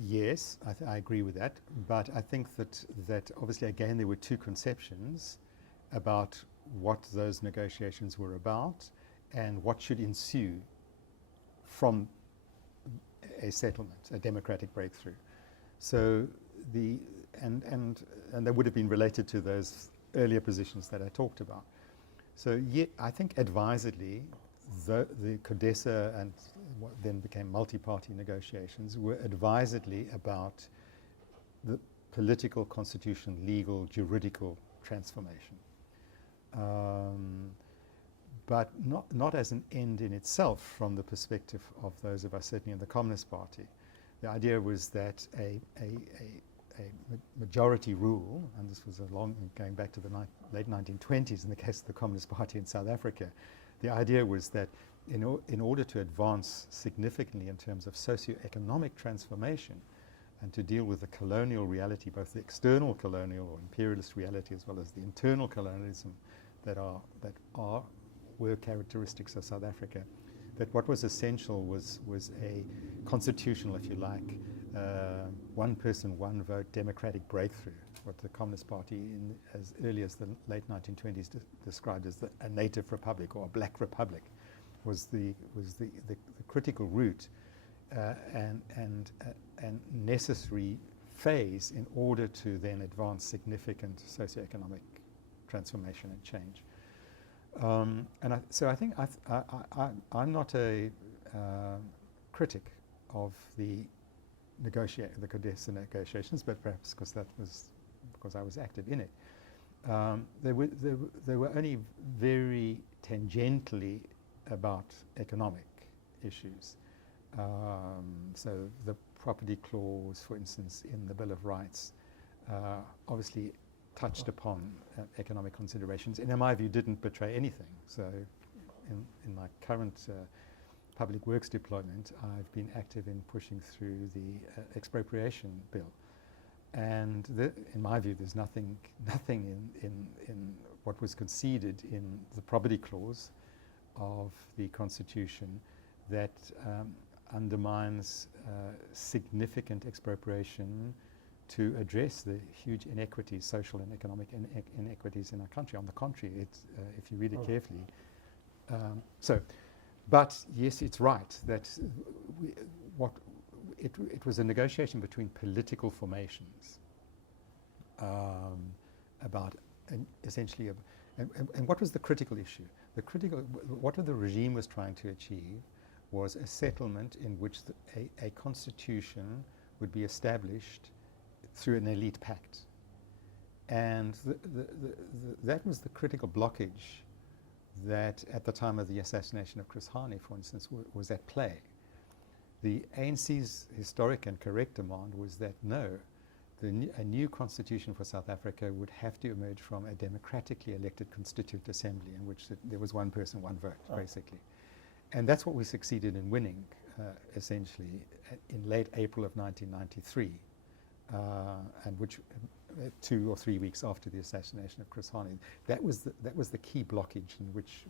yes, I agree with that, but I think that obviously again there were two conceptions about what those negotiations were about and what should ensue from a settlement, a democratic breakthrough. So and they would have been related to those earlier positions that I talked about. So I think advisedly the CODESA and what then became multi-party negotiations were advisedly about the political, constitutional, legal, juridical transformation. But not as an end in itself from the perspective of those of us certainly in the Communist Party. The idea was that a majority rule, and this was going back to the late 1920s in the case of the Communist Party in South Africa, the idea was that in order to advance significantly in terms of socio-economic transformation and to deal with the colonial reality, both the external colonial or imperialist reality as well as the internal colonialism that were characteristics of South Africa, that what was essential was a constitutional, if you like, one person, one vote, democratic breakthrough, what the Communist Party as early as the late 1920s described as a native republic or a black republic was the critical route and necessary phase in order to then advance significant socioeconomic transformation and change. So I think I'm not a critic of the Codesa negotiations, but perhaps because I was active in it. They were only very tangentially about economic issues. So the property clause, for instance, in the Bill of Rights, obviously touched upon economic considerations, and in my view didn't betray anything. So in my current public works deployment, I've been active in pushing through the expropriation bill. And in my view, there's nothing in what was conceded in the property clause of the Constitution that undermines significant expropriation to address the huge inequities, social and economic inequities in our country. On the contrary, if you read it carefully. But yes, it's right that it was a negotiation between political formations about essentially, and what was the critical issue? What the regime was trying to achieve was a settlement in which a constitution would be established through an elite pact. And that was the critical blockage that at the time of the assassination of Chris Hani, for instance, was at play. The ANC's historic and correct demand was that no, a new constitution for South Africa would have to emerge from a democratically elected constituent assembly in which there was one person, one vote, basically. And that's what we succeeded in winning, essentially, in late April of 1993, and which 2 or 3 weeks after the assassination of Chris Hani. That was the key blockage in which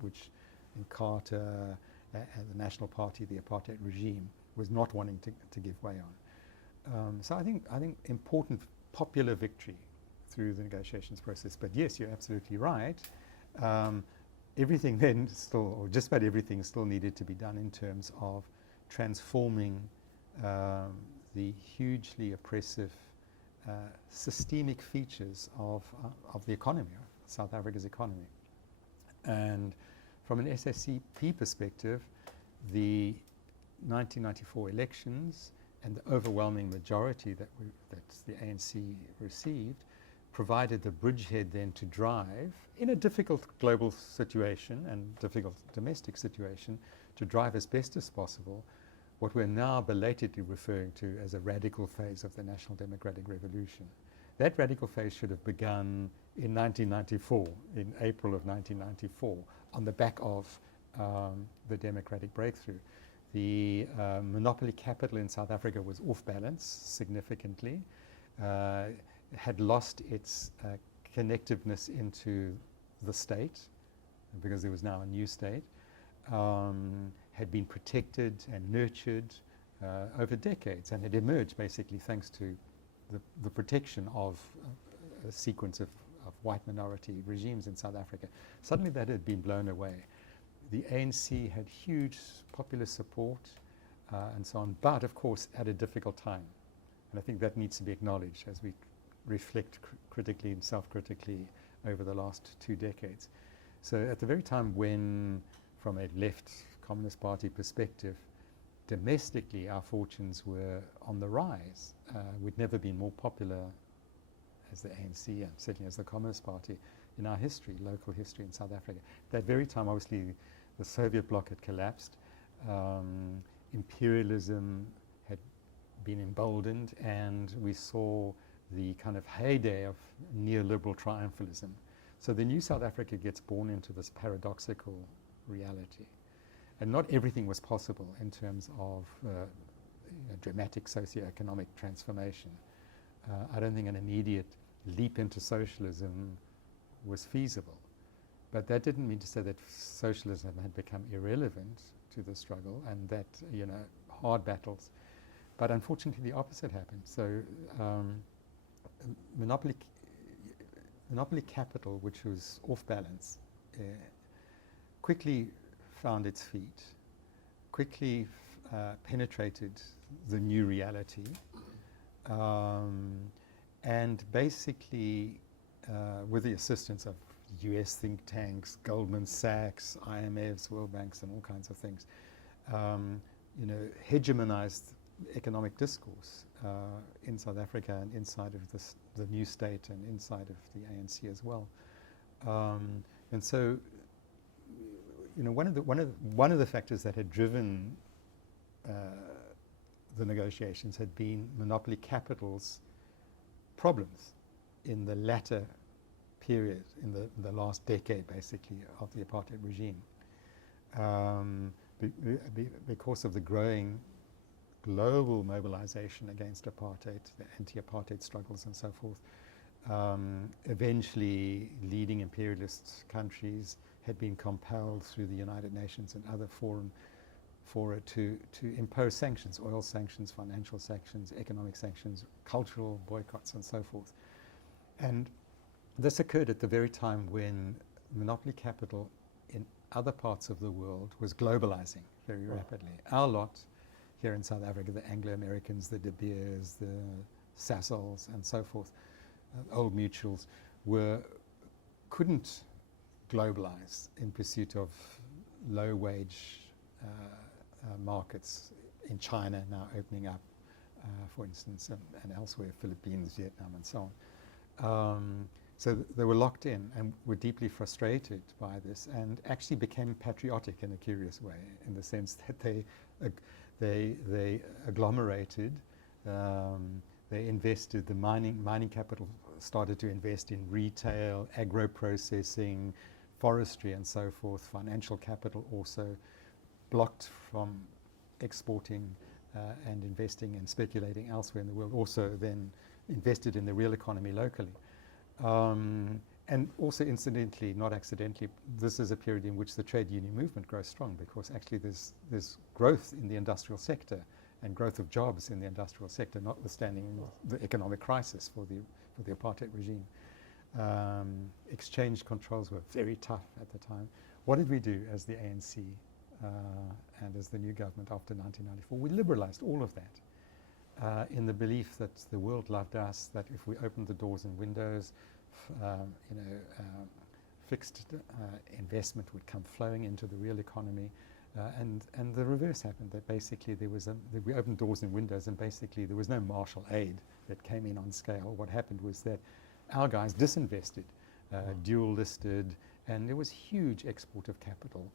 in Carter and the National Party, the apartheid regime, was not wanting to give way on. So I think important popular victory through the negotiations process. But yes, you're absolutely right. Everything then still, or just about everything, still needed to be done in terms of transforming the hugely oppressive systemic features of the economy, of South Africa's economy. And from an SSCP perspective, the 1994 elections and the overwhelming majority that the ANC received provided the bridgehead then to drive, in a difficult global situation and difficult domestic situation, to drive as best as possible what we're now belatedly referring to as a radical phase of the National Democratic Revolution. That radical phase should have begun in 1994, in April of 1994, on the back of the democratic breakthrough. The monopoly capital in South Africa was off balance significantly, had lost its connectiveness into the state, because there was now a new state, had been protected and nurtured over decades, and had emerged basically thanks to the protection of a sequence of white minority regimes in South Africa. Suddenly that had been blown away. The ANC had huge popular support and so on, but of course at a difficult time. And I think that needs to be acknowledged as we reflect critically and self-critically over the last 2 decades. So at the very time when, from a left Communist Party perspective, domestically our fortunes were on the rise, we'd never been more popular as the ANC and certainly as the Communist Party in our history, local history in South Africa. That very time, obviously, the Soviet bloc had collapsed, imperialism had been emboldened, and we saw the kind of heyday of neoliberal triumphalism. So the new South Africa gets born into this paradoxical reality. And not everything was possible in terms of dramatic socioeconomic transformation. I don't think an immediate leap into socialism was feasible. But that didn't mean to say that socialism had become irrelevant to the struggle and that, hard battles. But unfortunately the opposite happened. So monopoly capital, which was off balance, quickly found its feet, quickly penetrated the new reality, And basically, with the assistance of US think tanks, Goldman Sachs, IMFs, World Banks, and all kinds of things, hegemonized economic discourse in South Africa and inside of the new state and inside of the ANC as well. And so, one of the factors that had driven the negotiations had been monopoly capital's problems in the latter period, in the last decade, basically, of the apartheid regime. Because of the growing global mobilization against apartheid, the anti-apartheid struggles and so forth, eventually leading imperialist countries had been compelled through the United Nations and other fora to impose sanctions, oil sanctions, financial sanctions, economic sanctions, cultural boycotts and so forth. And this occurred at the very time when monopoly capital in other parts of the world was globalizing very rapidly. Our lot here in South Africa, the Anglo-Americans, the De Beers, the Sasols and so forth, old mutuals, couldn't globalize in pursuit of low-wage markets in China now opening up, for instance, and elsewhere, Philippines, Vietnam, and so on. So they were locked in and were deeply frustrated by this, and actually became patriotic in a curious way, in the sense that they agglomerated. They invested. The mining capital started to invest in retail, agro-processing, forestry, and so forth. Financial capital also blocked from exporting and investing and speculating elsewhere in the world. Also then invested in the real economy locally. And also, incidentally, not accidentally, this is a period in which the trade union movement grows strong, because actually there's growth in the industrial sector and growth of jobs in the industrial sector, notwithstanding the economic crisis for the apartheid regime. Exchange controls were very tough at the time. What did we do as the ANC and as the new government after 1994? We liberalized all of that in the belief that the world loved us, that if we opened the doors and windows, fixed investment would come flowing into the real economy, and the reverse happened. That basically we opened doors and windows, and basically there was no Marshall aid that came in on scale. What happened was that our guys disinvested, dual listed, and there was huge export of capital,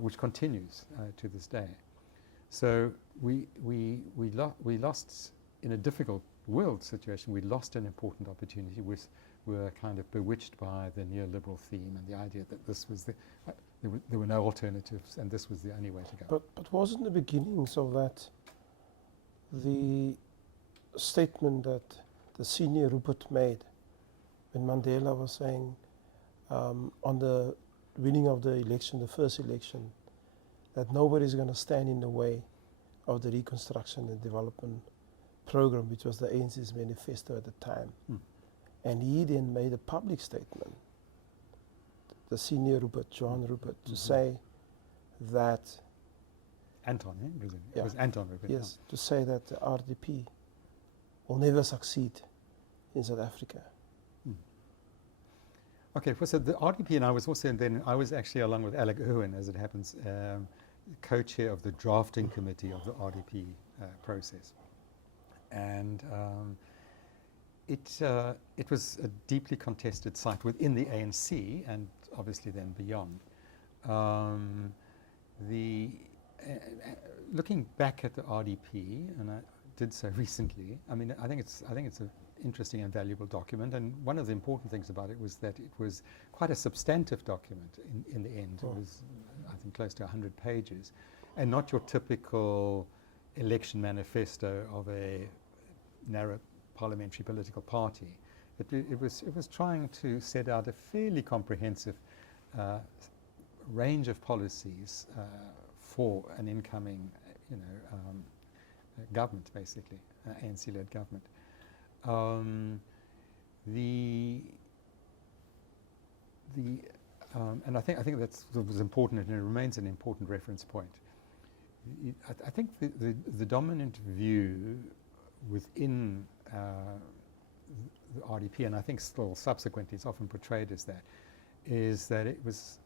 which continues to this day. So we lost in a difficult world situation. We lost an important opportunity. We were kind of bewitched by the neoliberal theme and the idea that this was there were no alternatives, and this was the only way to go. But wasn't the beginnings of that the statement that the senior Rupert made when Mandela was saying on the winning of the election, the first election, that nobody's going to stand in the way of the reconstruction and development program, which was the ANC's manifesto at the time. And he then made a public statement, the senior Rupert, John Rupert, to say that... Anton, It was Anton Rupert. Yes, to say that the RDP will never succeed in South Africa. Okay, so the RDP, and I was actually, along with Alec Irwin, as it happens, co-chair of the drafting committee of the RDP process. And it was a deeply contested site within the ANC, and obviously then beyond. Looking back at the RDP, and I did so recently, I mean, I think it's an interesting and valuable document, and one of the important things about it was that it was quite a substantive document in the end. It was, I think, close to 100 pages, and not your typical election manifesto of a narrow parliamentary political party. It was trying to set out a fairly comprehensive range of policies for an incoming, government, basically, ANC-led government. And I think that was important, and it remains an important reference point. I think the dominant view within the RDP, and I think still subsequently it's often portrayed as that, is that it was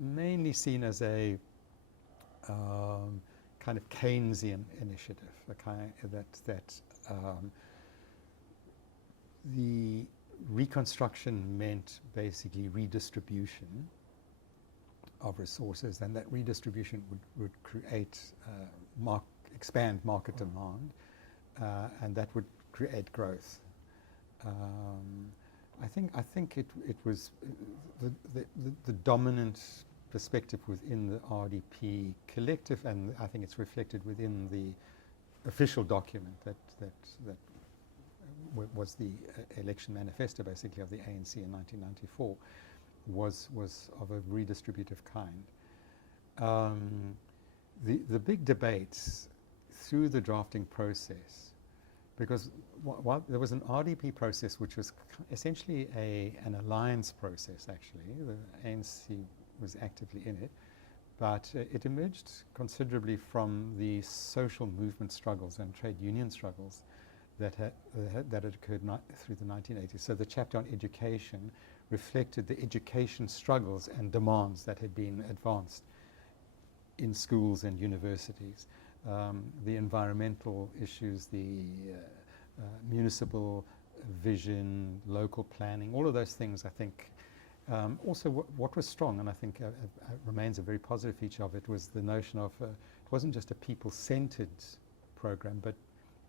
mainly seen as a kind of Keynesian initiative, a kind that the reconstruction meant basically redistribution of resources, and that redistribution would create, expand market demand, and that would create growth. I think it was the dominant perspective within the RDP collective, and I think it's reflected within the official document that was the election manifesto, basically, of the ANC in 1994, was of a redistributive kind. The big debates through the drafting process, because while there was an RDP process which was essentially an alliance process, actually. The ANC was actively in it, but it emerged considerably from the social movement struggles and trade union struggles that had occurred through the 1980s. So the chapter on education reflected the education struggles and demands that had been advanced in schools and universities. The environmental issues, the municipal vision, local planning, all of those things, I think. Also, what was strong, and I think remains a very positive feature of it, was the notion of it wasn't just a people-centered program, but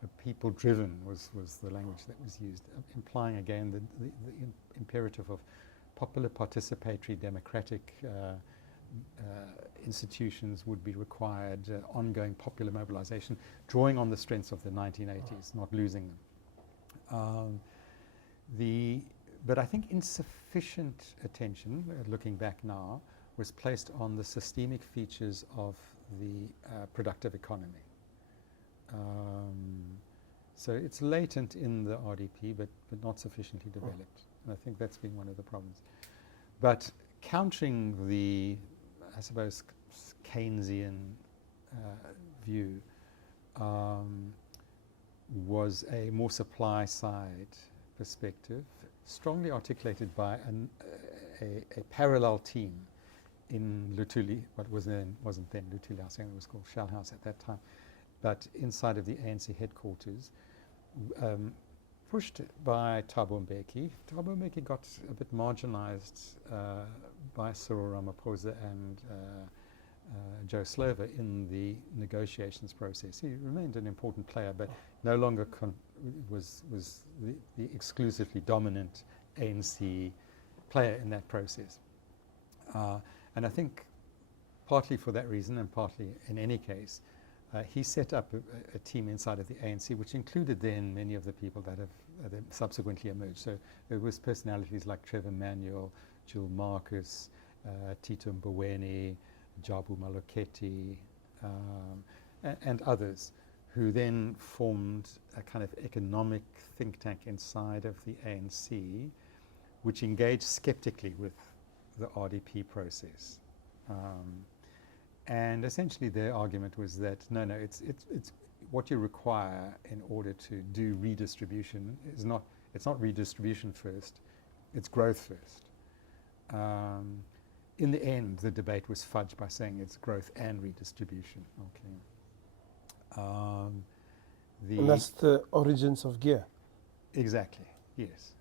a people-driven was the language that was used, implying again the imperative of popular, participatory, democratic institutions would be required, ongoing popular mobilization, drawing on the strengths of the 1980s, not losing them. But I think insufficient attention, looking back now, was placed on the systemic features of the productive economy. So it's latent in the RDP, but not sufficiently developed. And I think that's been one of the problems. But countering the, I suppose, Keynesian view was a more supply-side perspective, strongly articulated by a parallel team in Luthuli, what wasn't then Luthuli House, it was called Shell House at that time, but inside of the ANC headquarters, pushed by Thabo Mbeki. Thabo Mbeki got a bit marginalized by Cyril Ramaphosa and Joe Slovo in the negotiations process. He remained an important player, but no longer was the exclusively dominant ANC player in that process. And I think partly for that reason, and partly in any case, he set up a team inside of the ANC, which included then many of the people that have subsequently emerged. So there was personalities like Trevor Manuel, Jules Marcus, Tito Mboweni, Jabu Maloketi, and others, who then formed a kind of economic think tank inside of the ANC, which engaged skeptically with the RDP process. And essentially their argument was that, no, it's what you require in order to do redistribution is not, it's not redistribution first, it's growth first. In the end, the debate was fudged by saying it's growth and redistribution. Okay. And that's the origins of GEAR. Exactly, yes.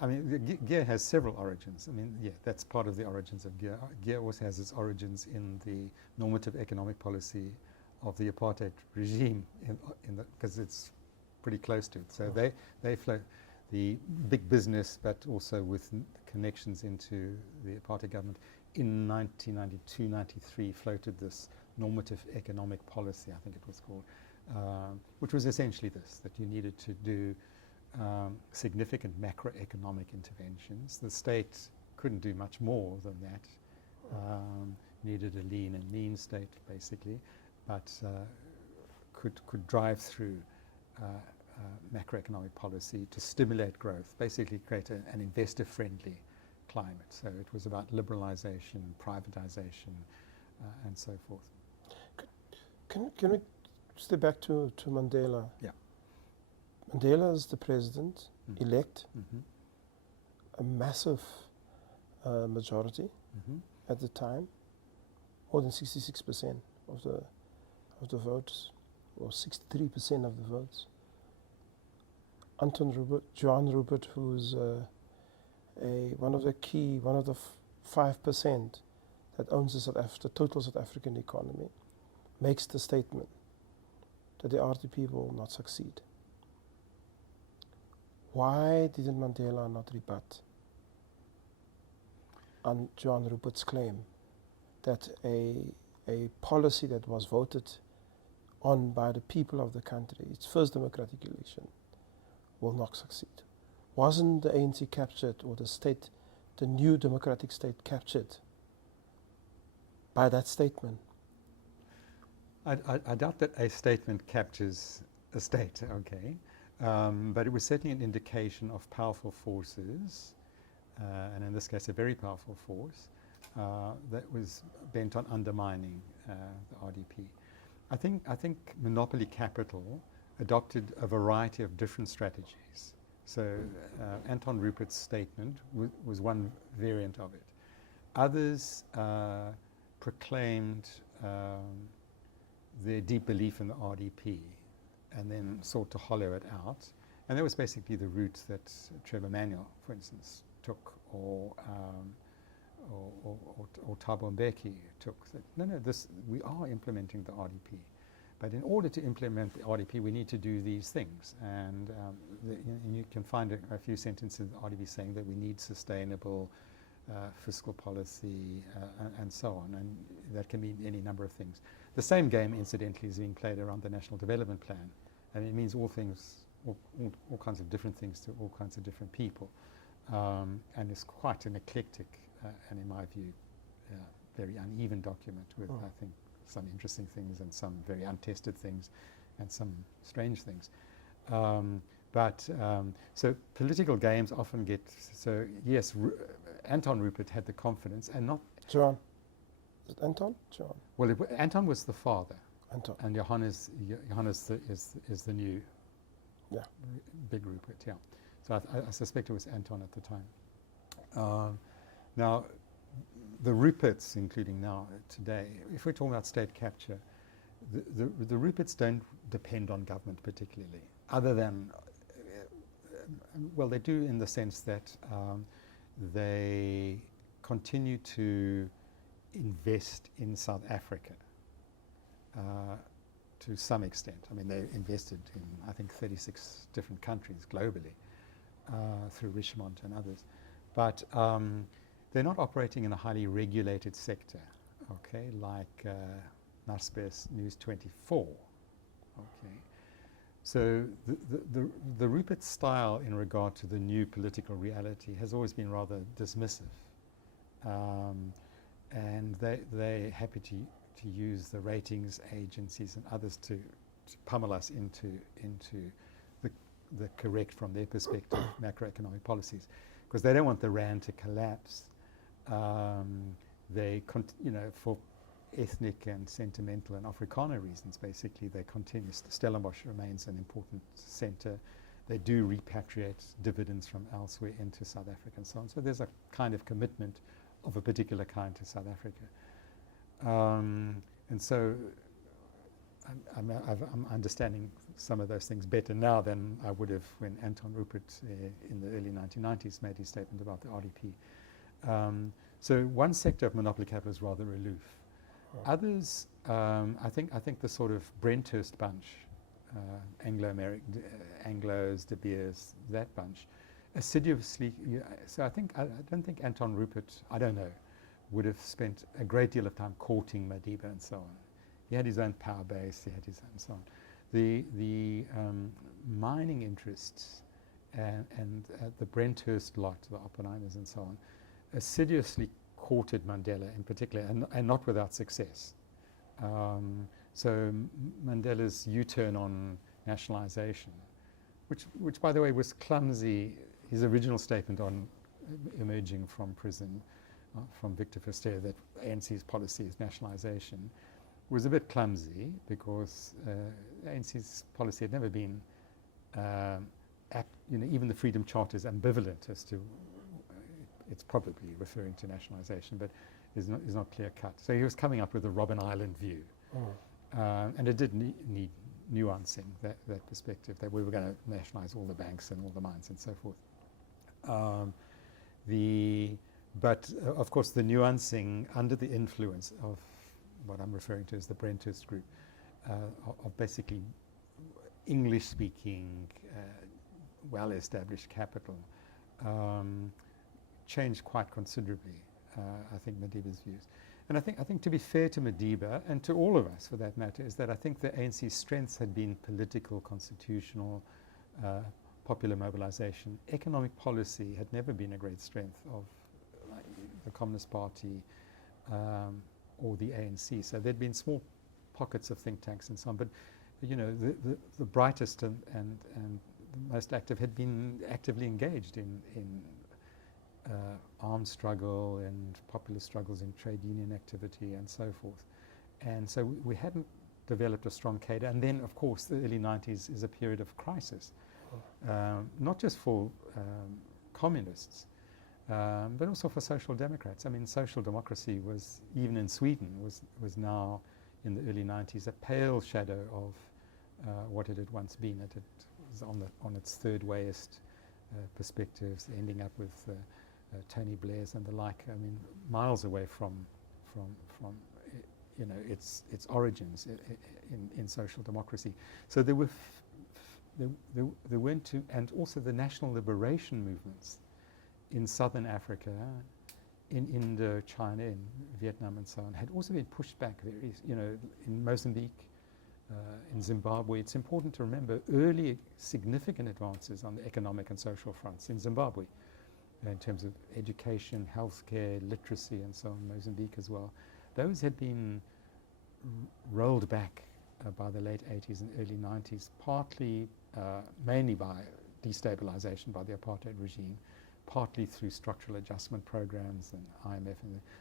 I mean, GEAR has several origins. I mean, yeah, that's part of the origins of GEAR. GEAR also has its origins in the normative economic policy of the apartheid regime, because it's pretty close to it. So they flow the big business, but also with connections into the apartheid government. In 1992-93, floated this normative economic policy, I think it was called, which was essentially this, that you needed to do significant macroeconomic interventions. The state couldn't do much more than that. Needed a lean and mean state, basically, but could drive through macroeconomic policy to stimulate growth, basically create an investor-friendly climate. So it was about liberalization, privatization, and so forth. Can we step back to Mandela? Yeah. Mandela is the president elect, a massive majority at the time, more than 66% of the votes, or 63% of the votes. Johan Rupert, who's one of the 5% that owns the total South African economy, makes the statement that the RDP will not succeed. Why didn't Mandela not rebut on Johan Rupert's claim that a policy that was voted on by the people of the country, its first democratic election, will not succeed? Wasn't the ANC captured, or the new democratic state captured by that statement? I doubt that a statement captures a state, okay. But it was certainly an indication of powerful forces, and in this case a very powerful force, that was bent on undermining the RDP. I think monopoly capital adopted a variety of different strategies. So Anton Rupert's statement was one variant of it. Others proclaimed their deep belief in the RDP and then sought to hollow it out. And that was basically the route that Trevor Manuel, for instance, took, or Thabo Mbeki took. That, no, we are implementing the RDP. But in order to implement the RDP, we need to do these things. And you can find a few sentences in the RDP saying that we need sustainable fiscal policy and so on. And that can mean any number of things. The same game, incidentally, is being played around the National Development Plan. And it means all kinds of different things to all kinds of different people. And it's quite an eclectic and, in my view, very uneven document with, I think, some interesting things and some very untested things and some strange things. So political games often get, so yes, Anton Rupert had the confidence and not... Johan. Is it Anton? Johan. Well, Anton was the father. Anton. And Johan is the new big Rupert, yeah. So I suspect it was Anton at the time. Now, the Ruperts, including now, today, if we're talking about state capture, the Ruperts don't depend on government particularly, other than, well, they do in the sense that they continue to invest in South Africa to some extent. I mean, they invested in, I think, 36 different countries globally through Richemont and others. But they're not operating in a highly regulated sector, okay, like Naspers News 24, okay. So the Rupert style in regard to the new political reality has always been rather dismissive, and they're happy to use the ratings agencies and others to pummel us into the correct, from their perspective, macroeconomic policies, because they don't want the rand to collapse. They, for ethnic and sentimental and Afrikaner reasons, basically, they continue. Stellenbosch remains an important centre. They do repatriate dividends from elsewhere into South Africa and so on. So there's a kind of commitment of a particular kind to South Africa. And so I'm understanding some of those things better now than I would have when Anton Rupert in the early 1990s made his statement about the RDP. So one sector of monopoly capital is rather aloof. Others, I think the sort of Brenthurst bunch, Anglo-American, Anglos, De Beers, that bunch, assiduously. So I don't think Anton Rupert, I don't know, would have spent a great deal of time courting Madiba and so on. He had his own power base. He had his own so on. The mining interests and the Brenthurst lot, the Oppenheimers and so on, assiduously courted Mandela in particular, and not without success. So Mandela's U-turn on nationalisation, which by the way was clumsy, his original statement on emerging from prison from Victor Verster, that ANC's policy is nationalisation, was a bit clumsy, because ANC's policy had never been even the Freedom Charter is ambivalent as to, it's probably referring to nationalisation, but is not clear cut. So he was coming up with a Robben Island view. And it did need nuancing, that perspective, that we were going to nationalise all the banks and all the mines and so forth. But of course the nuancing under the influence of what I'm referring to as the Brentist group, of basically English-speaking, well-established capital, changed quite considerably, I think, Madiba's views. And I think to be fair to Madiba, and to all of us for that matter, is that I think the ANC's strengths had been political, constitutional, popular mobilization. Economic policy had never been a great strength of the Communist Party or the ANC. So there'd been small pockets of think tanks and so on, but the brightest and the most active had been actively engaged in armed struggle and popular struggles in trade union activity and so forth. And so we hadn't developed a strong cadre. And then, of course, the early 90s is a period of crisis, not just for communists, but also for social democrats. I mean, social democracy was, even in Sweden, was now, in the early 90s, a pale shadow of what it had once been. It was on its third wayest perspectives, ending up with Tony Blair's and the like. I mean, miles away from its origins in social democracy. So there weren't too, and also the national liberation movements in southern Africa, in Indochina, in Vietnam and so on, had also been pushed back very, in Mozambique, in Zimbabwe. It's important to remember early significant advances on the economic and social fronts in Zimbabwe, in terms of education, healthcare, literacy, and so on, Mozambique as well. Those had been rolled back by the late 80s and early 90s, partly, mainly by destabilization by the apartheid regime, partly through structural adjustment programs and IMF,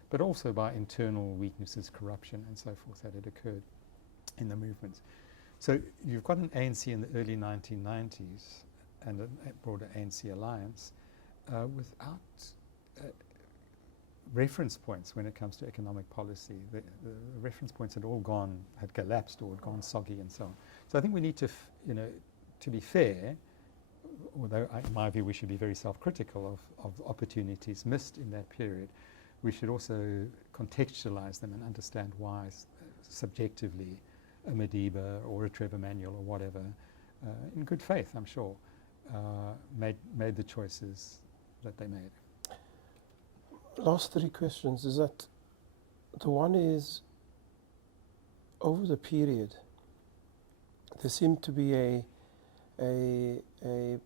but also by internal weaknesses, corruption, and so forth that had occurred in the movements. So you've got an ANC in the early 1990s and a broader ANC alliance without reference points when it comes to economic policy. The reference points had collapsed or had gone soggy and so on. So I think we need to, to be fair, although in my view we should be very self-critical of opportunities missed in that period, we should also contextualize them and understand why subjectively a Madiba or a Trevor Manuel or whatever, in good faith, I'm sure, made the choices that they made. Last three questions is that the one is, over the period, there seemed to be a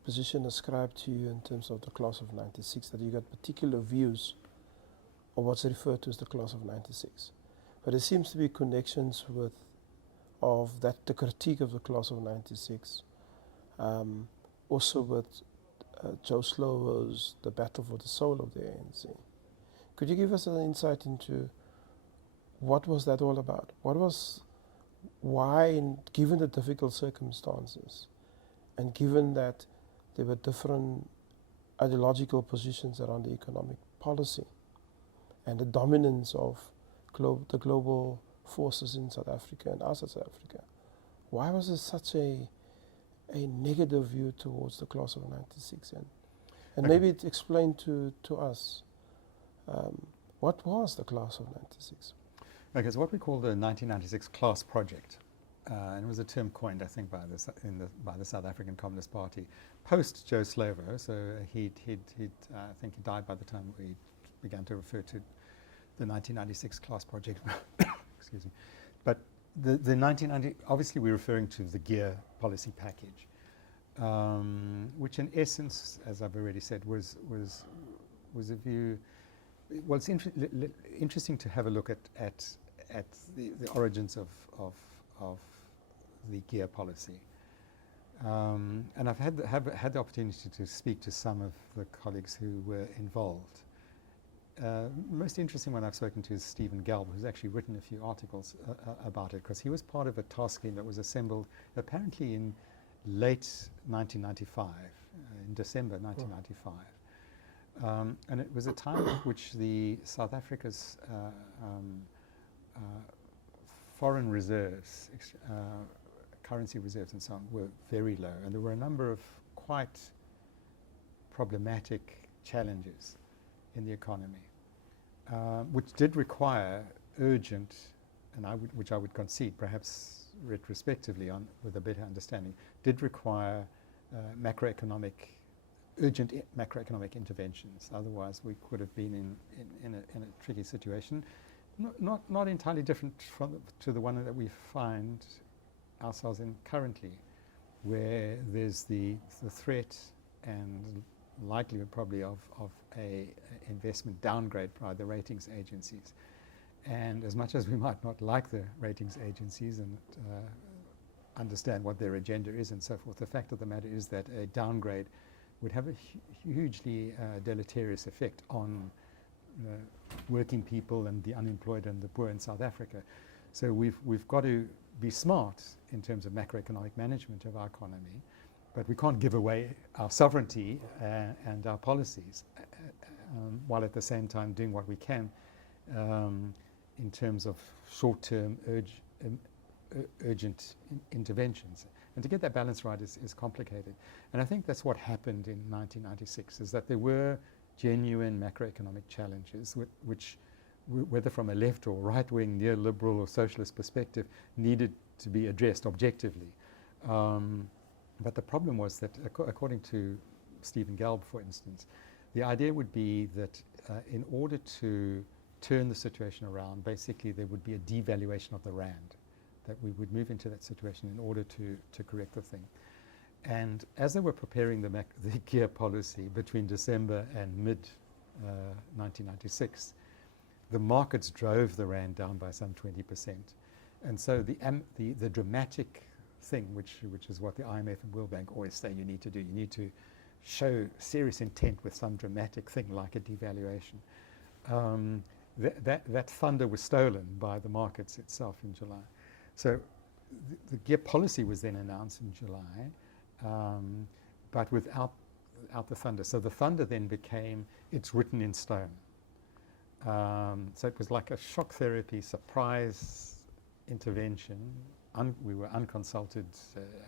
position ascribed to you in terms of the class of 96, that you got particular views of what's referred to as the class of 96. But there seems to be connections of the critique of the class of 96, also with Joe Slovo's The Battle for the Soul of the ANC. Could you give us an insight into what was that all about? Why, given the difficult circumstances, and given that there were different ideological positions around the economic policy, and the dominance of the global forces in South Africa and outside South Africa, why was there such a negative view towards the class of 96? And maybe it explained to us what was the class of 96? Okay, so what we call the 1996 class project, and it was a term coined, I think, by the South African Communist Party post Joe Slovo. So I think he died by the time we began to refer to the 1996 class project. Excuse me. But the 1990, obviously we're referring to the GEAR policy package, which in essence, as I've already said, was a view. Well, it's interesting to have a look at the origins of the GEAR policy, and I've had the opportunity to speak to some of the colleagues who were involved. The most interesting one I've spoken to is Stephen Gelb, who's actually written a few articles about it, because he was part of a task team that was assembled apparently in late 1995, in December 1995. And it was a time at which the South Africa's foreign reserves, currency reserves and so on, were very low. And there were a number of quite problematic challenges in the economy, which did require urgent, and which I would concede perhaps retrospectively with a better understanding, did require urgent macroeconomic interventions. Otherwise we could have been in a tricky situation, not entirely different to the one that we find ourselves in currently, where there's the threat and likelihood probably of a investment downgrade by the ratings agencies. And as much as we might not like the ratings agencies and understand what their agenda is and so forth, the fact of the matter is that a downgrade would have a hugely deleterious effect on working people and the unemployed and the poor in South Africa. So we've got to be smart in terms of macroeconomic management of our economy, but we can't give away our sovereignty and our policies while at the same time doing what we can in terms of short-term urgent interventions. And to get that balance right is complicated. And I think that's what happened in 1996, is that there were genuine macroeconomic challenges which, whether from a left or right-wing, neoliberal or socialist perspective, needed to be addressed objectively. But the problem was that, according to Stephen Gelb, for instance, the idea would be that in order to turn the situation around, basically there would be a devaluation of the rand, that we would move into that situation in order to correct the thing. And as they were preparing the gear policy between December and mid-1996, the markets drove the rand down by some 20%. And so the dramatic thing, which is what the IMF and World Bank always say you need to do, you need to show serious intent with some dramatic thing like a devaluation. That thunder was stolen by the markets itself in July. So the gear policy was then announced in July, but without the thunder. So the thunder then became, it's written in stone. So it was like a shock therapy, surprise intervention. We were unconsulted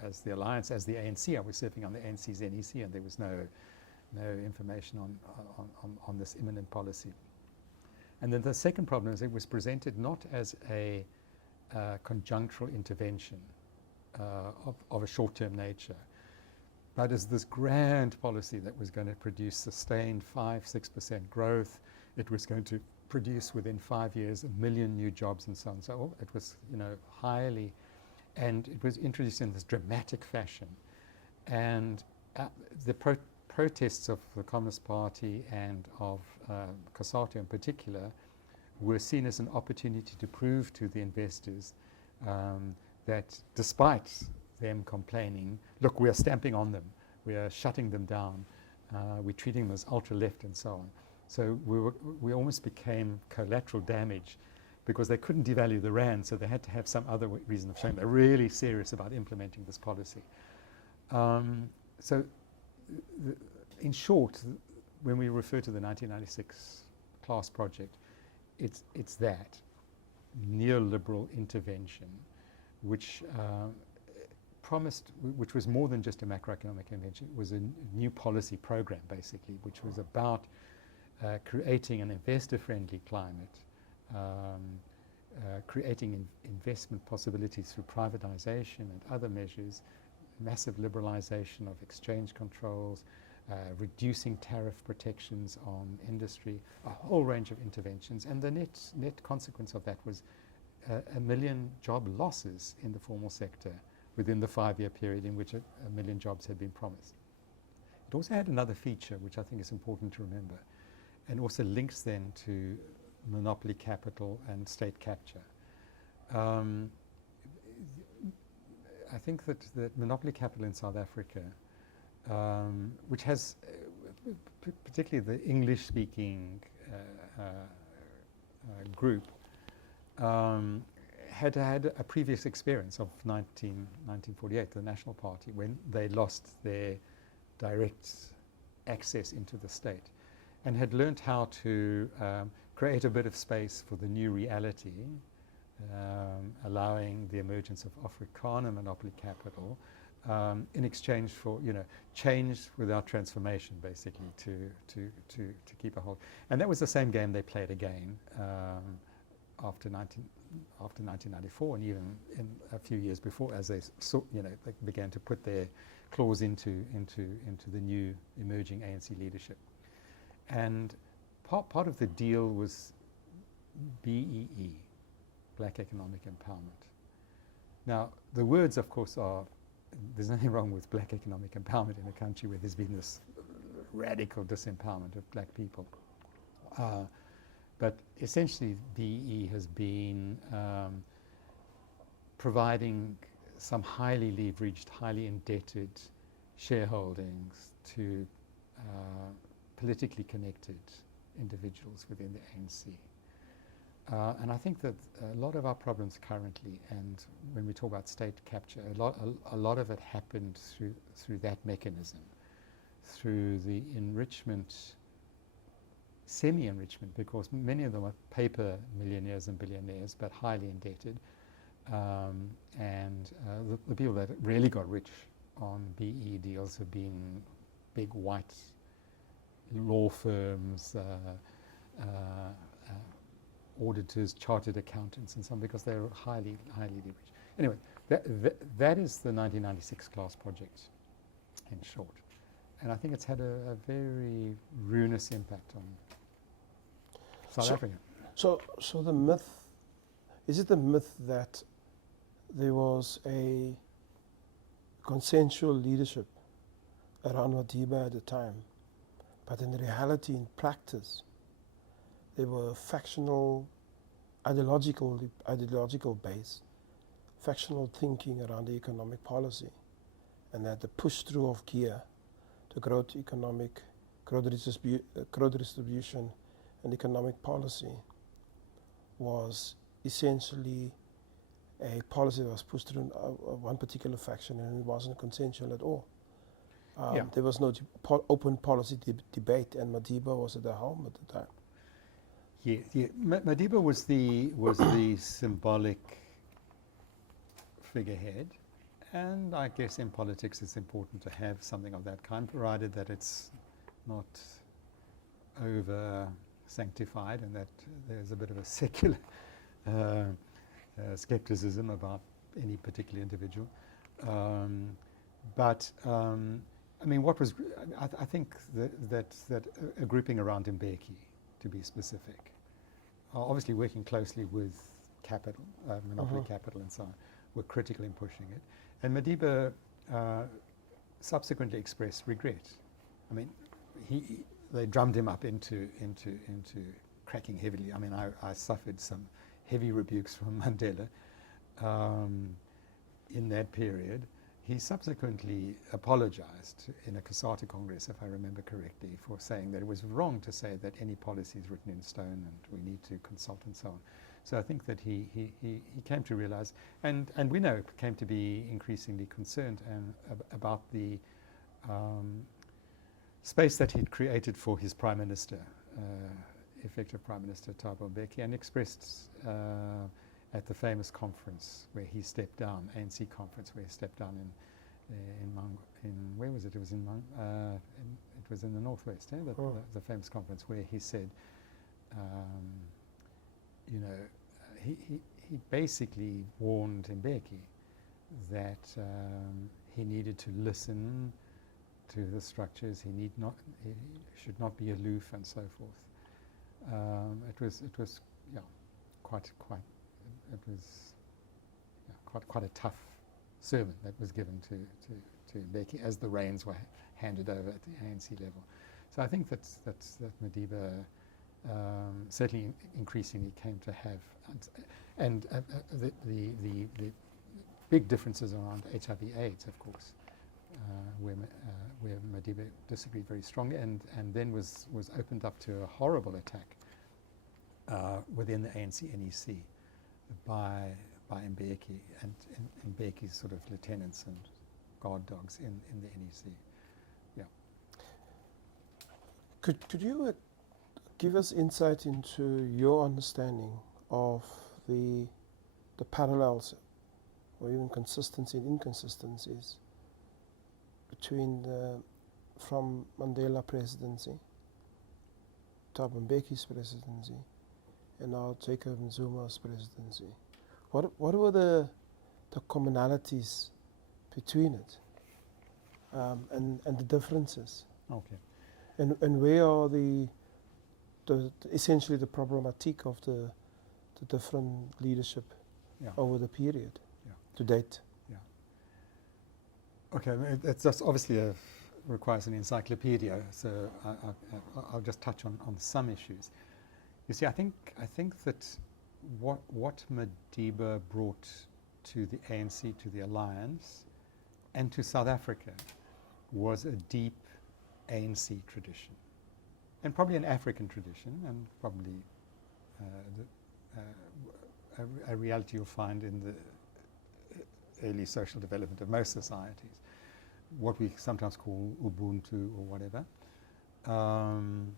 as the alliance, as the ANC. I was serving on the ANC's NEC, and there was no information on this imminent policy. And then the second problem is it was presented not as a conjunctural intervention of a short-term nature, but as this grand policy that was going to produce sustained 5-6% growth. It was going to produce within 5 years 1 million new jobs and so on. So it was, highly, and it was introduced in this dramatic fashion. And the protests of the Communist Party and of COSATU in particular were seen as an opportunity to prove to the investors that despite them complaining, look, we are stamping on them, we are shutting them down, we're treating them as ultra-left and so on. So we almost became collateral damage because they couldn't devalue the rand, so they had to have some other reason of showing they're really serious about implementing this policy. So in short, when we refer to the 1996 class project, it's that neoliberal intervention which promised, which was more than just a macroeconomic intervention. It was a new policy program, basically, which was about creating an investor-friendly climate, creating investment possibilities through privatization and other measures, massive liberalization of exchange controls, reducing tariff protections on industry, a whole range of interventions. And the net consequence of that was 1 million job losses in the formal sector within the 5-year period in which 1 million jobs had been promised. It also had another feature which I think is important to remember, and also links then to monopoly capital and state capture. I think that monopoly capital in South Africa, which has particularly the English-speaking group, had had a previous experience of 1948, the National Party, when they lost their direct access into the state, and had learnt how to create a bit of space for the new reality, allowing the emergence of Afrikaner monopoly capital in exchange for, change without transformation, basically, to keep a hold. And that was the same game they played again after 1994, and even in a few years before, as they they began to put their claws into the new emerging ANC leadership. And part of the deal was BEE, Black Economic Empowerment. Now, the words, of course, are, there's nothing wrong with black economic empowerment in a country where there's been this radical disempowerment of black people. But essentially, BEE has been providing some highly leveraged, highly indebted shareholdings to politically connected individuals within the ANC. And I think that a lot of our problems currently, and when we talk about state capture, a lot of it happened through that mechanism, through the enrichment, semi-enrichment, because many of them are paper millionaires and billionaires, but highly indebted. And the people that really got rich on BE deals have been big white law firms, auditors, chartered accountants, and some, because they were highly leveraged. Anyway, that is the 1996 class project, in short. And I think it's had a very ruinous impact on South Africa. So the myth, is it the myth that there was a consensual leadership around Madiba at the time, but in reality, in practice, they were factional, ideological base, factional thinking around the economic policy, and that the push through of gear to growth distribution and economic policy was essentially a policy that was pushed through one particular faction, and it wasn't consensual at all. There was no open policy debate, and Madiba was at the helm at the time. Yeah. Madiba was the symbolic figurehead, and I guess in politics it's important to have something of that kind, provided that it's not over sanctified and that there's a bit of a secular skepticism about any particular individual. I mean, what was I think that a grouping around Mbeki, to be specific, obviously working closely with capital, monopoly capital and so on, were critical in pushing it. And Madiba subsequently expressed regret. I mean, they drummed him up into cracking heavily. I mean, I suffered some heavy rebukes from Mandela in that period. He subsequently apologized in a COSATU Congress, if I remember correctly, for saying that it was wrong to say that any policy is written in stone and we need to consult and so on. So I think that he came to realize, and we know came to be increasingly concerned about the space that he'd created for his Prime Minister, effective Prime Minister Thabo Mbeki, and expressed at the famous conference where he stepped down, ANC conference where he stepped down in where was it? It was it was in the Northwest, the famous conference where he said, he basically warned Mbeki that he needed to listen to the structures. He should not be aloof and so forth. It was quite a tough sermon that was given to Mbeki as the reins were handed over at the ANC level. So I think that Madiba certainly increasingly came to have, and the big differences around HIV/AIDS, of course, where Madiba disagreed very strongly, and then was opened up to a horrible attack within the ANC NEC by by Mbeki and Mbeki's sort of lieutenants and guard dogs in the NEC. Yeah. Could you give us insight into your understanding of the parallels or even consistency and inconsistencies between from Mandela presidency, Thabo Mbeki's presidency, and now Jacob Zuma's presidency? What were the commonalities between it, and the differences? Okay. And where are the essentially the problematic of the different leadership over the period to date? Yeah. Okay, it's just obviously requires an encyclopedia, so I'll just touch on some issues. You see, I think that what Madiba brought to the ANC, to the alliance, and to South Africa was a deep ANC tradition, and probably an African tradition, and probably a reality you'll find in the early social development of most societies, what we sometimes call Ubuntu or whatever. And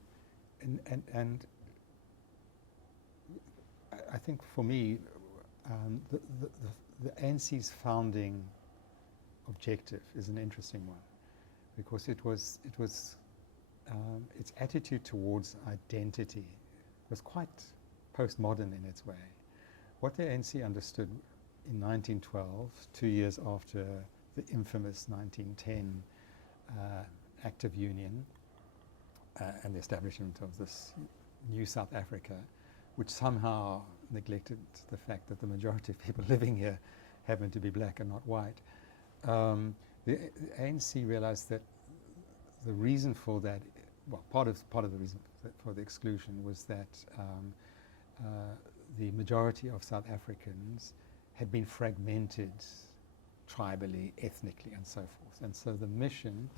I think for me, the ANC's founding objective is an interesting one, because it was its attitude towards identity was quite postmodern in its way. What the ANC understood in 1912, 2 years after the infamous 1910 Act of Union and the establishment of this new South Africa, which somehow neglected the fact that the majority of people living here happened to be black and not white. The ANC realized that the reason for that, well, part of the reason for the exclusion was that the majority of South Africans had been fragmented tribally, ethnically, and so forth. And so the mission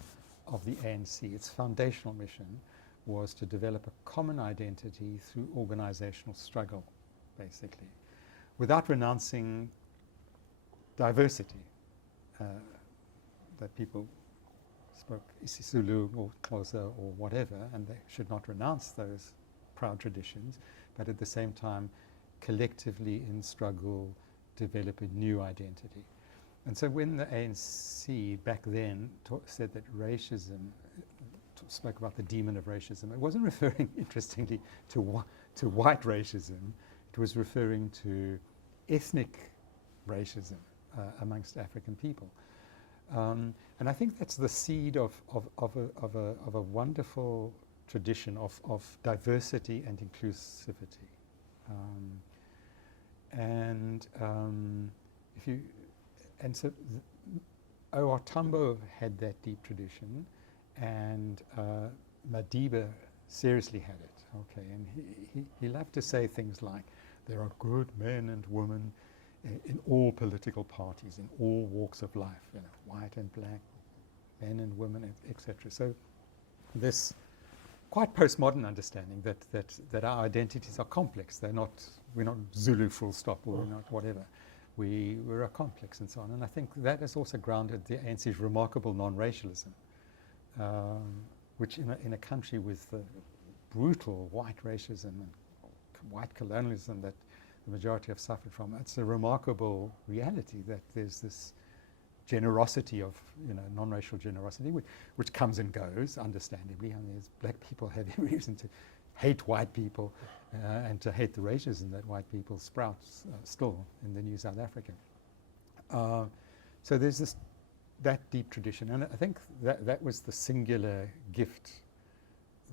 of the ANC, its foundational mission, was to develop a common identity through organizational struggle, basically, without renouncing diversity, that people spoke isiZulu or Xhosa or whatever, and they should not renounce those proud traditions, but at the same time collectively in struggle develop a new identity. And so when the ANC back then said that racism, spoke about the demon of racism, it wasn't referring, interestingly, to white racism. It was referring to ethnic racism amongst African people. And I think that's the seed of a wonderful tradition of diversity and inclusivity. So O.R. Tambo had that deep tradition, and Madiba seriously had it. Okay, and he loved to say things like, "There are good men and women in all political parties, in all walks of life, you know, white and black, men and women, etc." So this quite postmodern understanding that our identities are complex. We're not Zulu full stop, or we're not whatever. We're a complex and so on. And I think that has also grounded the ANC's remarkable non-racialism, which in a country with brutal white racism and white colonialism that the majority have suffered from, it's a remarkable reality that there's this generosity of, non-racial generosity, which comes and goes, understandably. I mean, black people have every reason to hate white people and to hate the racism that white people sprout still in the new South Africa. So there's that deep tradition, and I think that was the singular gift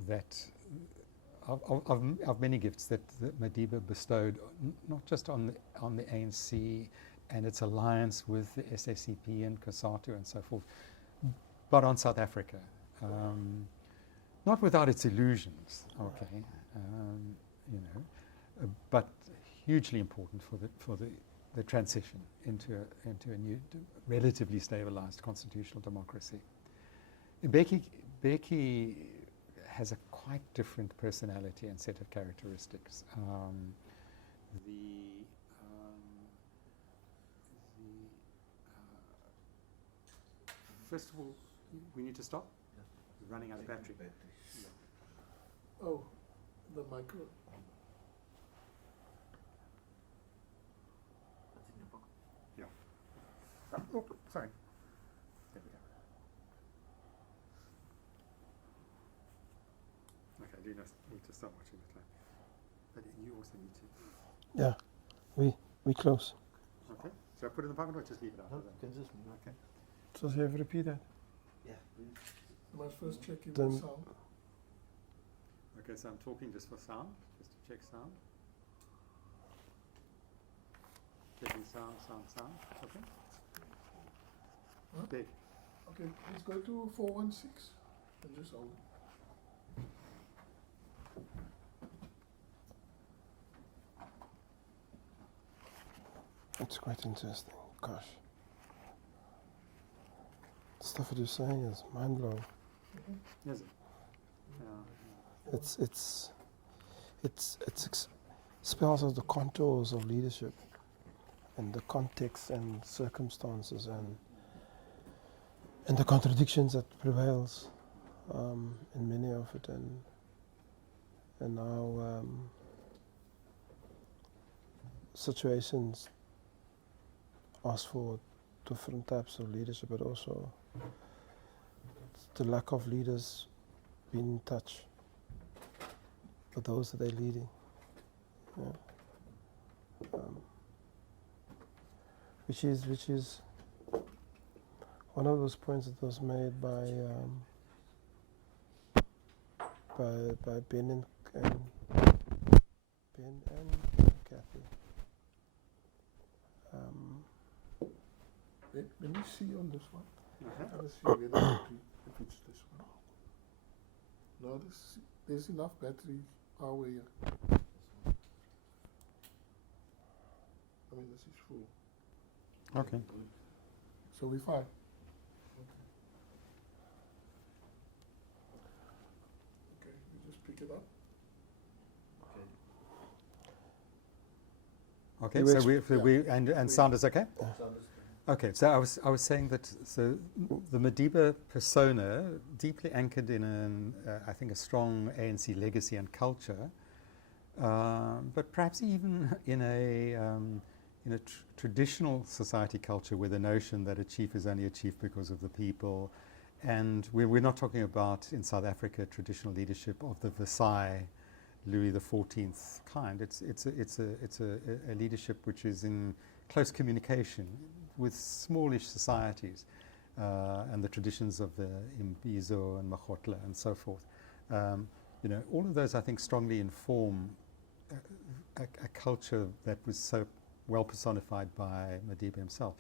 that of many gifts that Madiba bestowed, not just on the ANC and its alliance with the SACP and COSATU and so forth, but on South Africa. Not without its illusions, okay, but hugely important for the transition into a new, relatively stabilized constitutional democracy. Mbeki has a quite different personality and set of characteristics. first of all, we need to stop. We're running out of battery. Oh, the micro. Oh, sorry. There we go. Okay, you need to start watching the time. But you also need to. Yeah, we close. Okay. So I put it in the pocket or just leave it out? No, consistent. Okay. Does he ever repeat that? Yeah, please. I must first check if Then- the sound. Okay, so I'm talking just for sound, just to check sound. Checking sound. Okay. Huh? Big. Okay, please go to 416 and just hold. It's quite interesting. Gosh. The stuff that you're saying is mind blowing. Is it? Yeah. It spells out the contours of leadership and the context and circumstances and the contradictions that prevails in many of it, and how situations ask for different types of leadership, but also the lack of leaders being in touch with those that they're leading. Yeah. Which is one of those points that was made by Ben and Kathy. Let me see on this one. Okay. Let me see whether if it's this one. No, there's enough battery power here. I mean, this is full. Okay. So we're fine. Okay, we just pick it up. Okay. You So we and sound is okay. Sound is good. Okay, so I was saying that the Madiba persona, deeply anchored in I think a strong ANC legacy and culture, but perhaps even in a traditional society culture where the notion that a chief is only a chief because of the people, and we're not talking about in South Africa traditional leadership of the Versailles Louis XIV kind. It's a leadership which is in close communication with smallish societies and the traditions of the Imbizo and Mahotla and so forth. All of those I think strongly inform a culture that was so well personified by Madiba himself.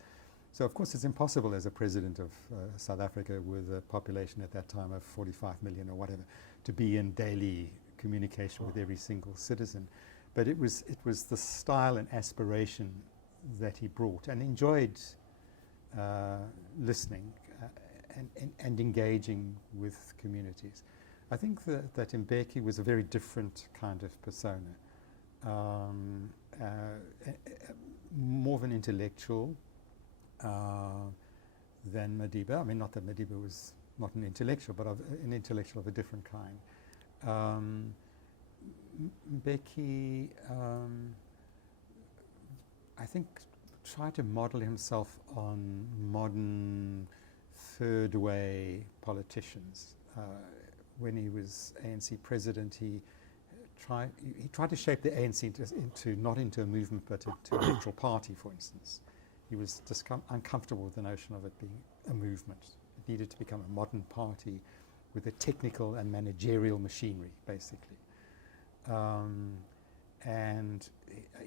So of course it's impossible as a president of South Africa with a population at that time of 45 million or whatever to be in daily communication with every single citizen. But it was the style and aspiration that he brought and enjoyed listening and engaging with communities. I think that Mbeki was a very different kind of persona, more of an intellectual than Madiba. I mean, not that Madiba was not an intellectual, but an intellectual of a different kind. Mbeki, I think, tried to model himself on modern third-way politicians. When he was ANC president, he tried to shape the ANC into a movement, but into an electoral party, for instance. He was uncomfortable with the notion of it being a movement. It needed to become a modern party with a technical and managerial machinery, basically. And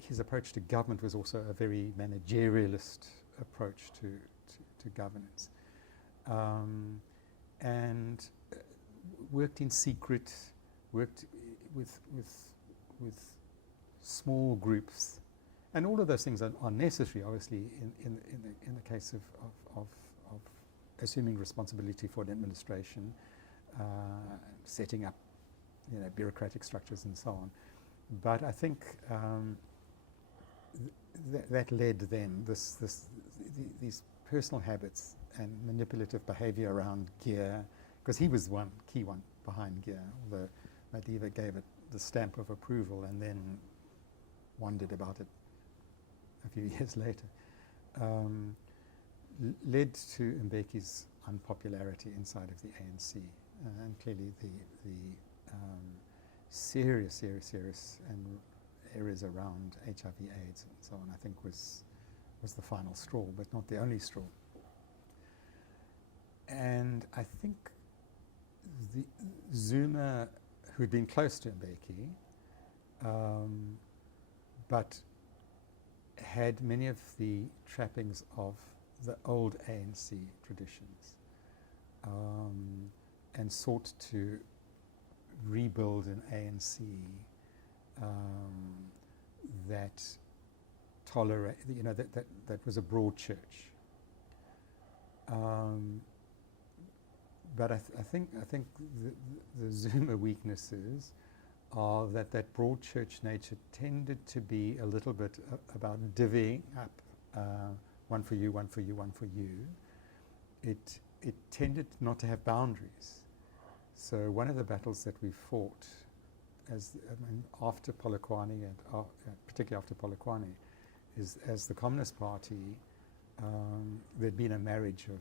his approach to government was also a very managerialist approach to governance. And worked in secret, worked with small groups. And all of those things are necessary, obviously, in the case of assuming responsibility for an administration, setting up bureaucratic structures and so on. But I think that led then these personal habits and manipulative behavior around gear, because he was one key one behind gear, although Madiba gave it the stamp of approval and then wondered about it a few years later, led to Mbeki's unpopularity inside of the ANC, and clearly the serious and errors around HIV/AIDS and so on, I think was the final straw, but not the only straw. And I think the Zuma, who had been close to Mbeki, but had many of the trappings of the old ANC traditions, and sought to rebuild an ANC that tolerate, that was a broad church. But I think the Zuma weaknesses are that broad church nature tended to be a little bit about divvying up, one for you, one for you, one for you. It tended not to have boundaries. So one of the battles that we fought, after Polokwane, and particularly after Polokwane, is as the Communist Party, there'd been a marriage of,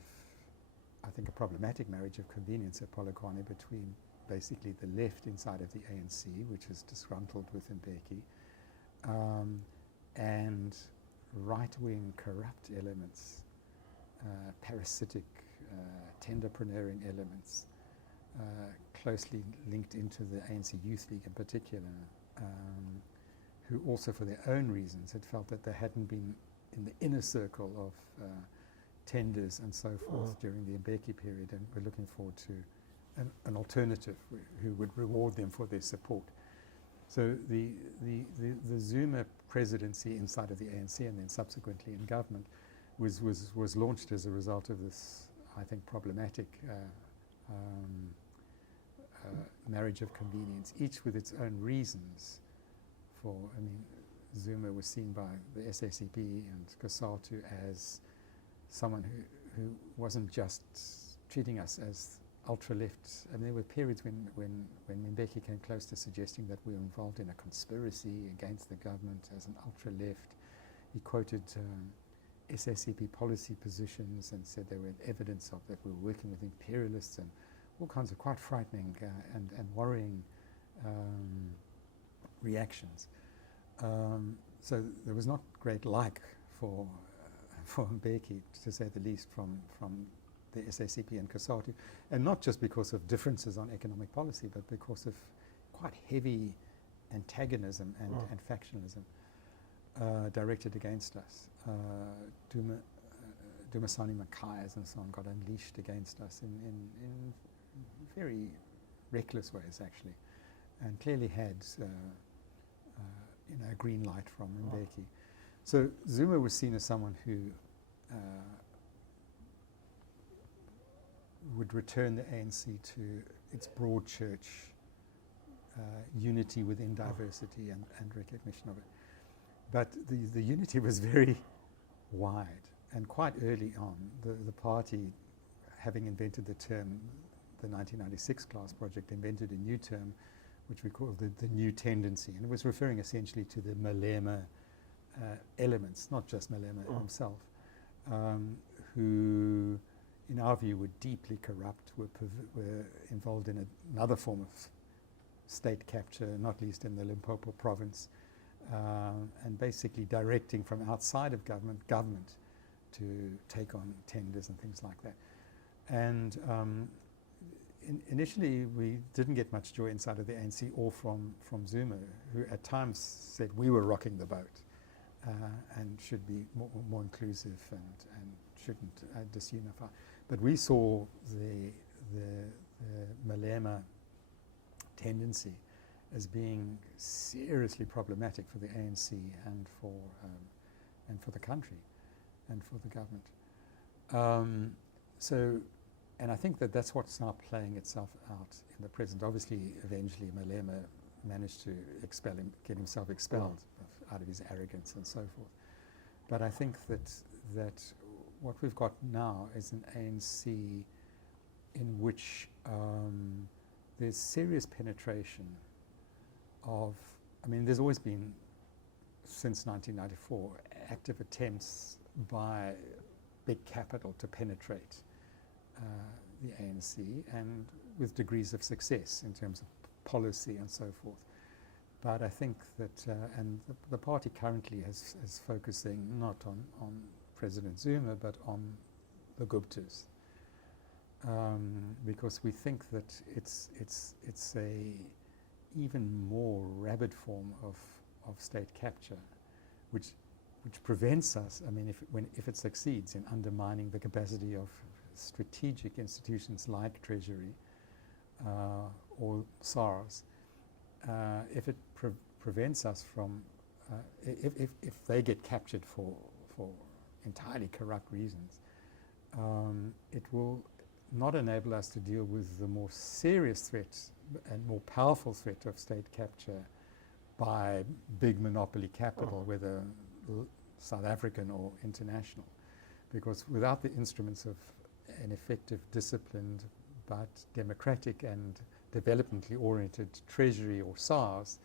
I think, a problematic marriage of convenience at Polokwane between basically the left inside of the ANC, which is disgruntled with Mbeki, and right-wing corrupt elements, parasitic, tenderpreneuring elements, closely linked into the ANC Youth League in particular, who also for their own reasons had felt that they hadn't been in the inner circle of tenders and so forth during the Mbeki period, and we're looking forward to an alternative who would reward them for their support. So the Zuma presidency inside of the ANC and then subsequently in government was launched as a result of this, I think, problematic marriage of convenience, each with its own reasons for, Zuma was seen by the SACP and COSATU as someone who wasn't just treating us as ultra-left. There were periods when Mbeki came close to suggesting that we were involved in a conspiracy against the government as an ultra-left. He quoted SACP policy positions and said there were evidence of that we were working with imperialists, and all kinds of quite frightening and worrying reactions. So there was not great like for Mbeki, to say the least, from the SACP and COSATU, and not just because of differences on economic policy, but because of quite heavy antagonism and factionalism directed against us. Dumasani Makayas and so on got unleashed against us in very reckless ways, actually, and clearly had a green light from Mbeki. So Zuma was seen as someone who would return the ANC to its broad church unity within diversity and recognition of it. But the unity was very wide, and quite early on, the party, having invented the term, the 1996 class project invented a new term, which we call the new tendency, and it was referring essentially to the Malema elements, not just Malema himself, who, in our view, were deeply corrupt, were involved in another form of state capture, not least in the Limpopo province, and basically directing from outside of government to take on tenders and things like that. And initially, we didn't get much joy inside of the ANC or from Zuma, who at times said we were rocking the boat and should be more inclusive and shouldn't disunify. But we saw the Malema tendency as being seriously problematic for the ANC and for the country and for the government. And I think that's what's now playing itself out in the present. Obviously, eventually Malema managed to expel him, get himself expelled out of his arrogance and so forth. But I think that what we've got now is an ANC in which there's serious penetration of, I mean, there's always been, since 1994, active attempts by big capital to penetrate the ANC, and with degrees of success in terms of policy and so forth. But I think that, and the party currently is focusing not on President Zuma, but on the Guptas, because we think that it's a even more rabid form of state capture, which prevents us. I mean, if it succeeds in undermining the capacity of strategic institutions like Treasury or SARS, if it prevents us from, if they get captured for entirely corrupt reasons, it will not enable us to deal with the more serious threat and more powerful threat of state capture by big monopoly capital, whether South African or international. Because without the instruments of an effective, disciplined, but democratic and developmentally oriented Treasury or SARS,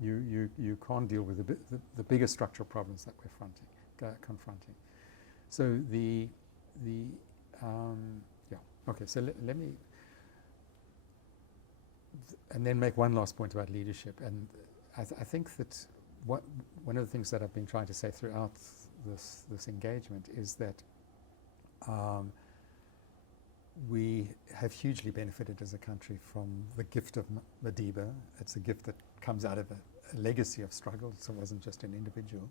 you can't deal with the bigger structural problems that we're confronting. So okay, so let me, and then make one last point about leadership. And I think that one of the things that I've been trying to say throughout this engagement is that we have hugely benefited as a country from the gift of Madiba. It's a gift that comes out of a legacy of struggle, so it wasn't just an individual.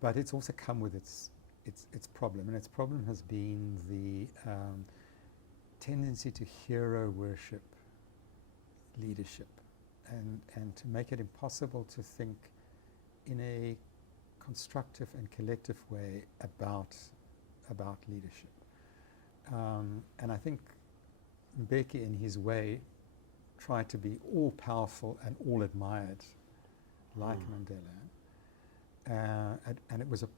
But it's also come with its problem, and its problem has been the tendency to hero worship leadership, and to make it impossible to think in a constructive and collective way about leadership. And I think Mbeki, in his way, tried to be all powerful and all admired, like Mandela. And it was a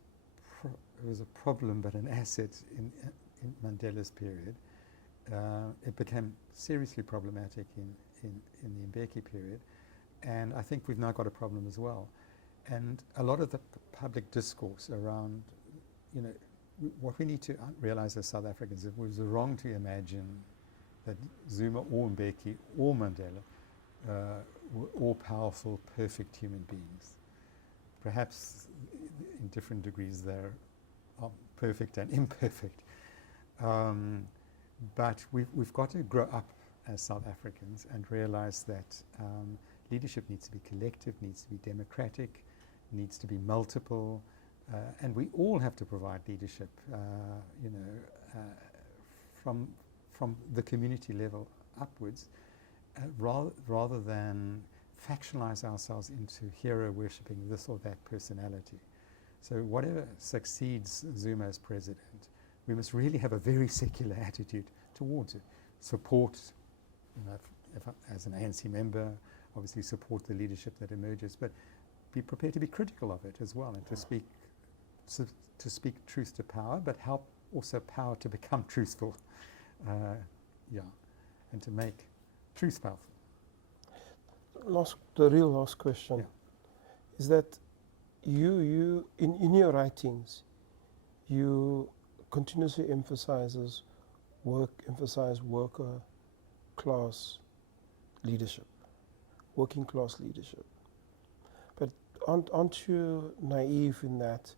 problem, but an asset in Mandela's period. It became seriously problematic in the Mbeki period, and I think we've now got a problem as well. And a lot of the public discourse around, what we need to realize as South Africans, it was wrong to imagine that Zuma or Mbeki or Mandela were all powerful, perfect human beings. Perhaps in different degrees they're perfect and imperfect. But we've got to grow up as South Africans and realize that leadership needs to be collective, needs to be democratic, needs to be multiple, and we all have to provide leadership, from the community level upwards, rather than factionalize ourselves into hero worshipping this or that personality. So whatever succeeds Zuma as president, we must really have a very secular attitude towards it. Support, if as an ANC member, obviously support the leadership that emerges, but be prepared to be critical of it as well, and to speak truth to power, but help also power to become truthful, and to make truth powerful. The real last question is that you in your writings, you continuously emphasize worker class leadership, working class leadership. But aren't you naive in that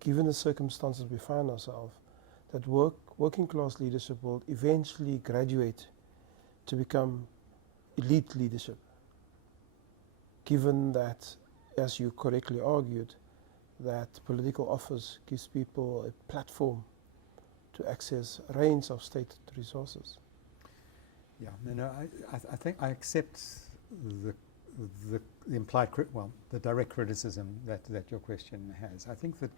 given the circumstances we find ourselves, that working class leadership will eventually graduate to become elite leadership? Given that, as you correctly argued, that political office gives people a platform to access a range of state resources. Yeah, I think I accept the implied, the direct criticism that your question has. I think that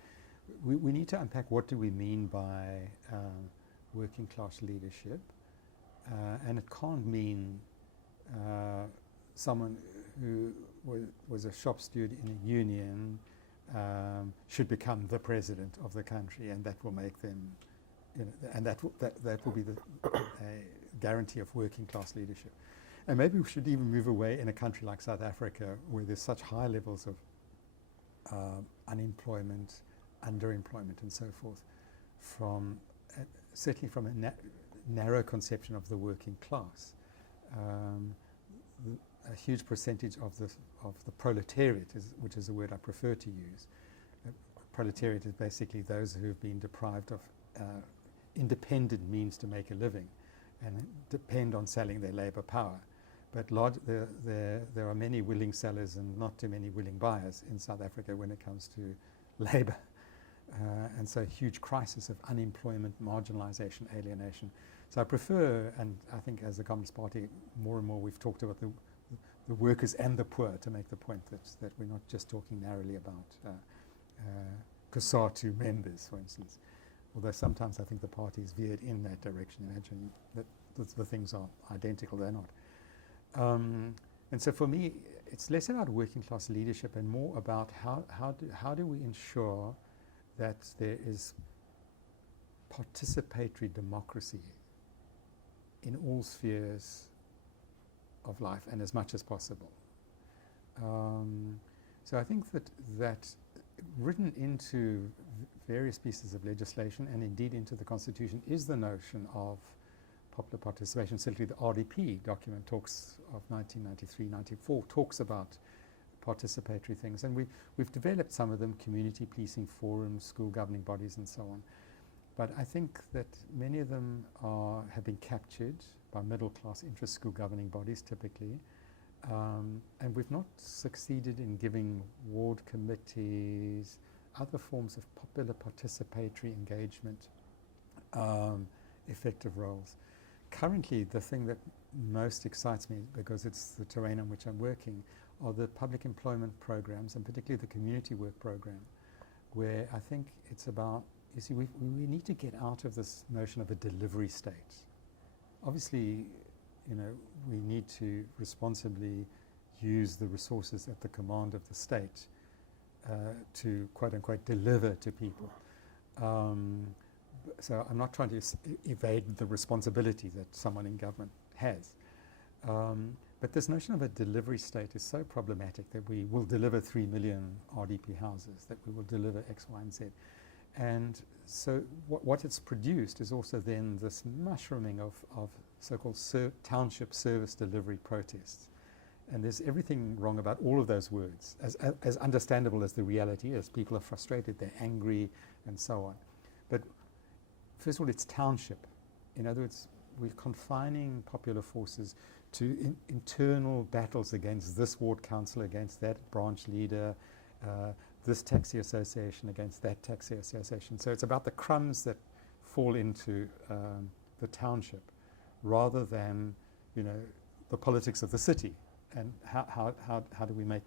we need to unpack what do we mean by working class leadership, and it can't mean someone who was a shop steward in a union should become the president of the country, and that will make them, and that will be the guarantee of working class leadership. And maybe we should even move away in a country like South Africa, where there's such high levels of unemployment, underemployment, and so forth, from certainly from a narrow conception of the working class. A huge percentage of the proletariat, which is a word I prefer to use. Proletariat is basically those who have been deprived of independent means to make a living and depend on selling their labor power. But there are many willing sellers and not too many willing buyers in South Africa when it comes to labor. And so a huge crisis of unemployment, marginalization, alienation. So I prefer, and I think as the Communist Party, more and more we've talked about the workers and the poor to make the point that we're not just talking narrowly about COSATU members, for instance. Although sometimes I think the party's veered in that direction, imagining that the things are identical, they're not. And so for me, it's less about working class leadership and more about how do we ensure that there is participatory democracy in all spheres of life and as much as possible. So I think that written into various pieces of legislation and indeed into the Constitution is the notion of popular participation. Certainly the RDP document talks of 1993-94 talks about participatory things, and we've developed some of them, community policing forums, school governing bodies and so on. But I think that many of them have been captured by middle-class interest school governing bodies typically, and we've not succeeded in giving ward committees, other forms of popular participatory engagement, effective roles. Currently, the thing that most excites me, because it's the terrain on which I'm working, are the public employment programs, and particularly the community work program, where I think it's about, you see, we need to get out of this notion of a delivery state. Obviously, we need to responsibly use the resources at the command of the state to, quote unquote, deliver to people. So I'm not trying to evade the responsibility that someone in government has. But this notion of a delivery state is so problematic that we will deliver 3 million RDP houses, that we will deliver X, Y, and Z. And so what it's produced is also then this mushrooming of so-called township service delivery protests. And there's everything wrong about all of those words, as understandable as the reality is. People are frustrated, they're angry, and so on. But first of all, it's township. In other words, we're confining popular forces to internal battles against this ward council, against that branch leader, this taxi association against that taxi association. So it's about the crumbs that fall into the township, rather than, the politics of the city. And how do we make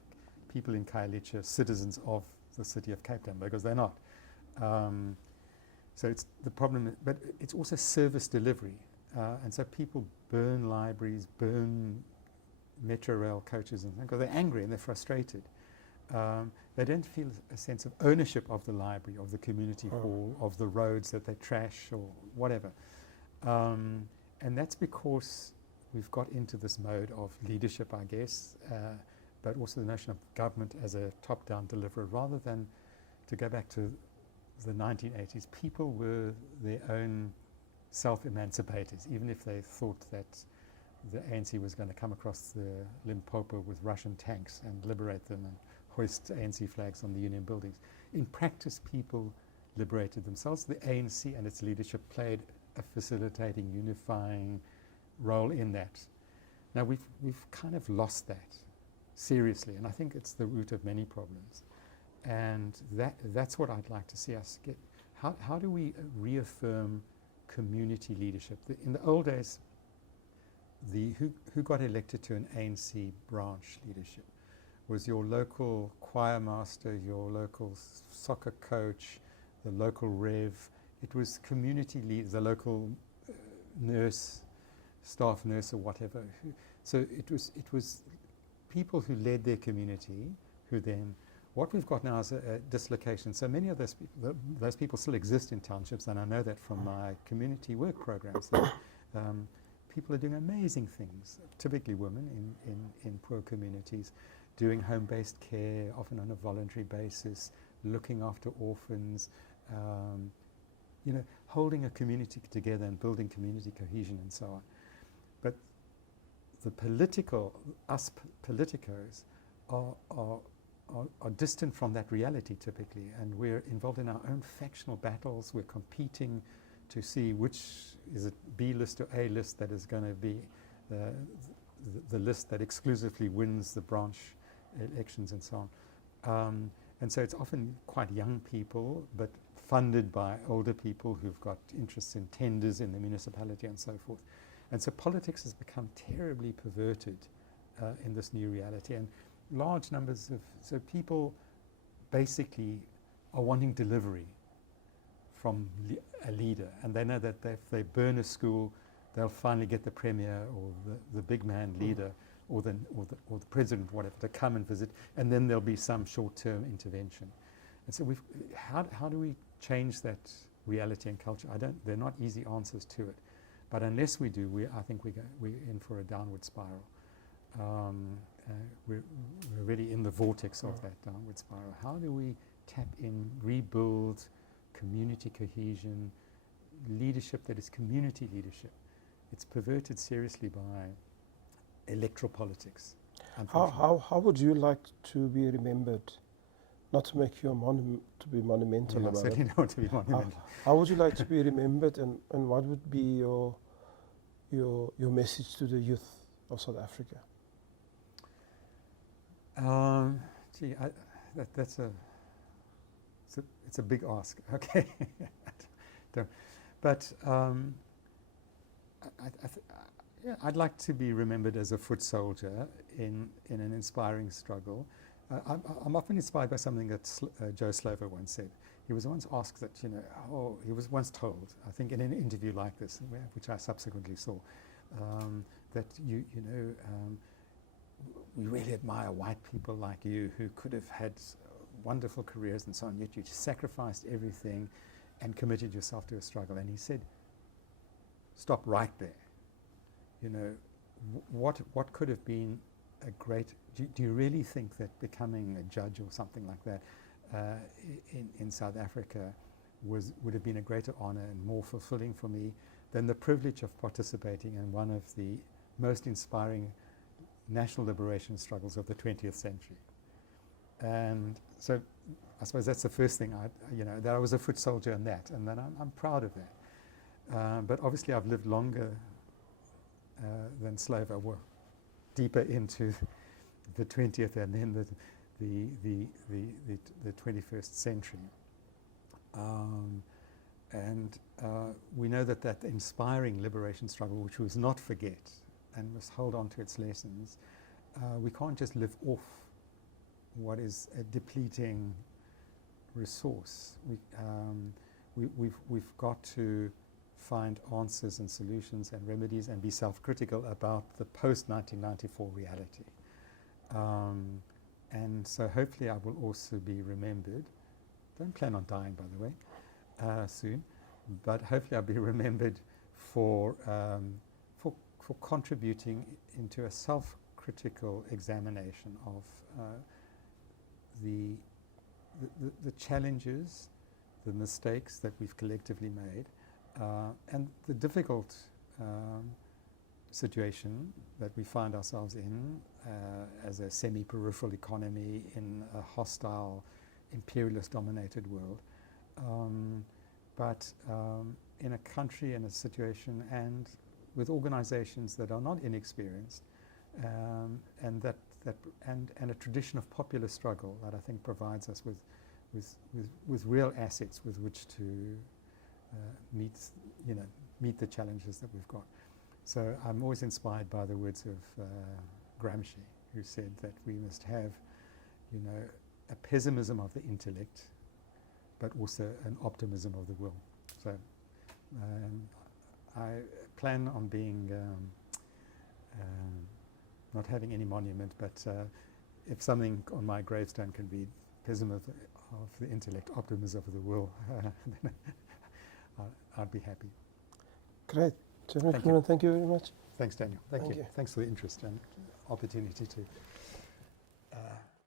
people in Khayelitsha citizens of the city of Cape Town, because they're not. So it's the problem, but it's also service delivery. And so people burn libraries, burn metro rail coaches, and because they're angry and they're frustrated. They don't feel a sense of ownership of the library, of the community hall, of the roads that they trash or whatever. And that's because we've got into this mode of leadership, I guess, but also the notion of government as a top-down deliverer, rather than, to go back to the 1980s, people were their own self-emancipators, even if they thought that the ANC was going to come across the Limpopo with Russian tanks and liberate them and hoist ANC flags on the Union buildings. In practice, people liberated themselves. The ANC and its leadership played a facilitating, unifying role in that. Now we've kind of lost that seriously, and I think it's the root of many problems. And that's what I'd like to see us get. How do we reaffirm community leadership? In the old days, who got elected to an ANC branch leadership was your local choir master, your local soccer coach, the local rev. It was community leaders, the local nurse, staff nurse or whatever. So it was people who led their community, who then what we've got now is a dislocation. So many of those people still exist in townships, and I know that from my community work programs. That, people are doing amazing things, typically women in poor communities, doing home-based care, often on a voluntary basis, looking after orphans, holding a community together and building community cohesion and so on. But the us politicos are distant from that reality typically, and we're involved in our own factional battles. We're competing to see which is it B list or A list that is going to be the list that exclusively wins the branch elections and so on. And so it's often quite young people, but funded by older people who've got interests in tenders in the municipality and so forth. And so politics has become terribly perverted in this new reality. And large numbers of so people basically are wanting delivery from a leader, and they know that if they burn a school, they'll finally get the premier or the big man leader or the president, whatever, to come and visit, and then there'll be some short-term intervention. And so how do we change that reality and culture? There are not easy answers to it, but unless we do, I think we're in for a downward spiral. We're really in the vortex of that downward spiral. How do we tap in, rebuild community cohesion, leadership that is community leadership? It's perverted seriously by electoral politics. How would you like to be remembered? Not to make you to be monumental about certainly it. not want to be monumental. How would you like to be remembered, and what would be your message to the youth of South Africa? It's a big ask. Okay, but I'd like to be remembered as a foot soldier in an inspiring struggle. I'm often inspired by something that Joe Slovo once said. He was once asked that, he was once told, I think in an interview like this, which I subsequently saw, that we really admire white people like you who could have had wonderful careers and so on, yet you sacrificed everything and committed yourself to a struggle. And he said, stop right there. What could have been a great... Do you really think that becoming a judge or something like that in South Africa would have been a greater honor and more fulfilling for me than the privilege of participating in one of the most inspiring national liberation struggles of the 20th century? And so I suppose that's the first thing, that I was a foot soldier in that, and that I'm proud of that. But obviously I've lived longer than Slovo, well, deeper into the 20th and then the 21st century. And we know that inspiring liberation struggle, which we must not forget and must hold on to its lessons, we can't just live off what is a depleting resource. We've got to find answers and solutions and remedies and be self-critical about the post-1994 reality. And so hopefully I will also be remembered. Don't plan on dying, by the way, soon. But hopefully I'll be remembered for contributing into a self-critical examination of the challenges, the mistakes that we've collectively made, and the difficult situation that we find ourselves in as a semi-peripheral economy in a hostile, imperialist-dominated world, but in a country and a situation and with organizations that are not inexperienced, and a tradition of popular struggle that I think provides us with real assets with which to meet the challenges that we've got. So I'm always inspired by the words of Gramsci, who said that we must have, a pessimism of the intellect, but also an optimism of the will. So I plan on being, not having any monument, but if something on my gravestone can be, pessimism of the intellect, optimism of the will, then I'd be happy. Great. Jeremy Thank Cronin, thank you very much. Thanks, Daniel. Thank Thank you. you. Thanks for the interest and opportunity to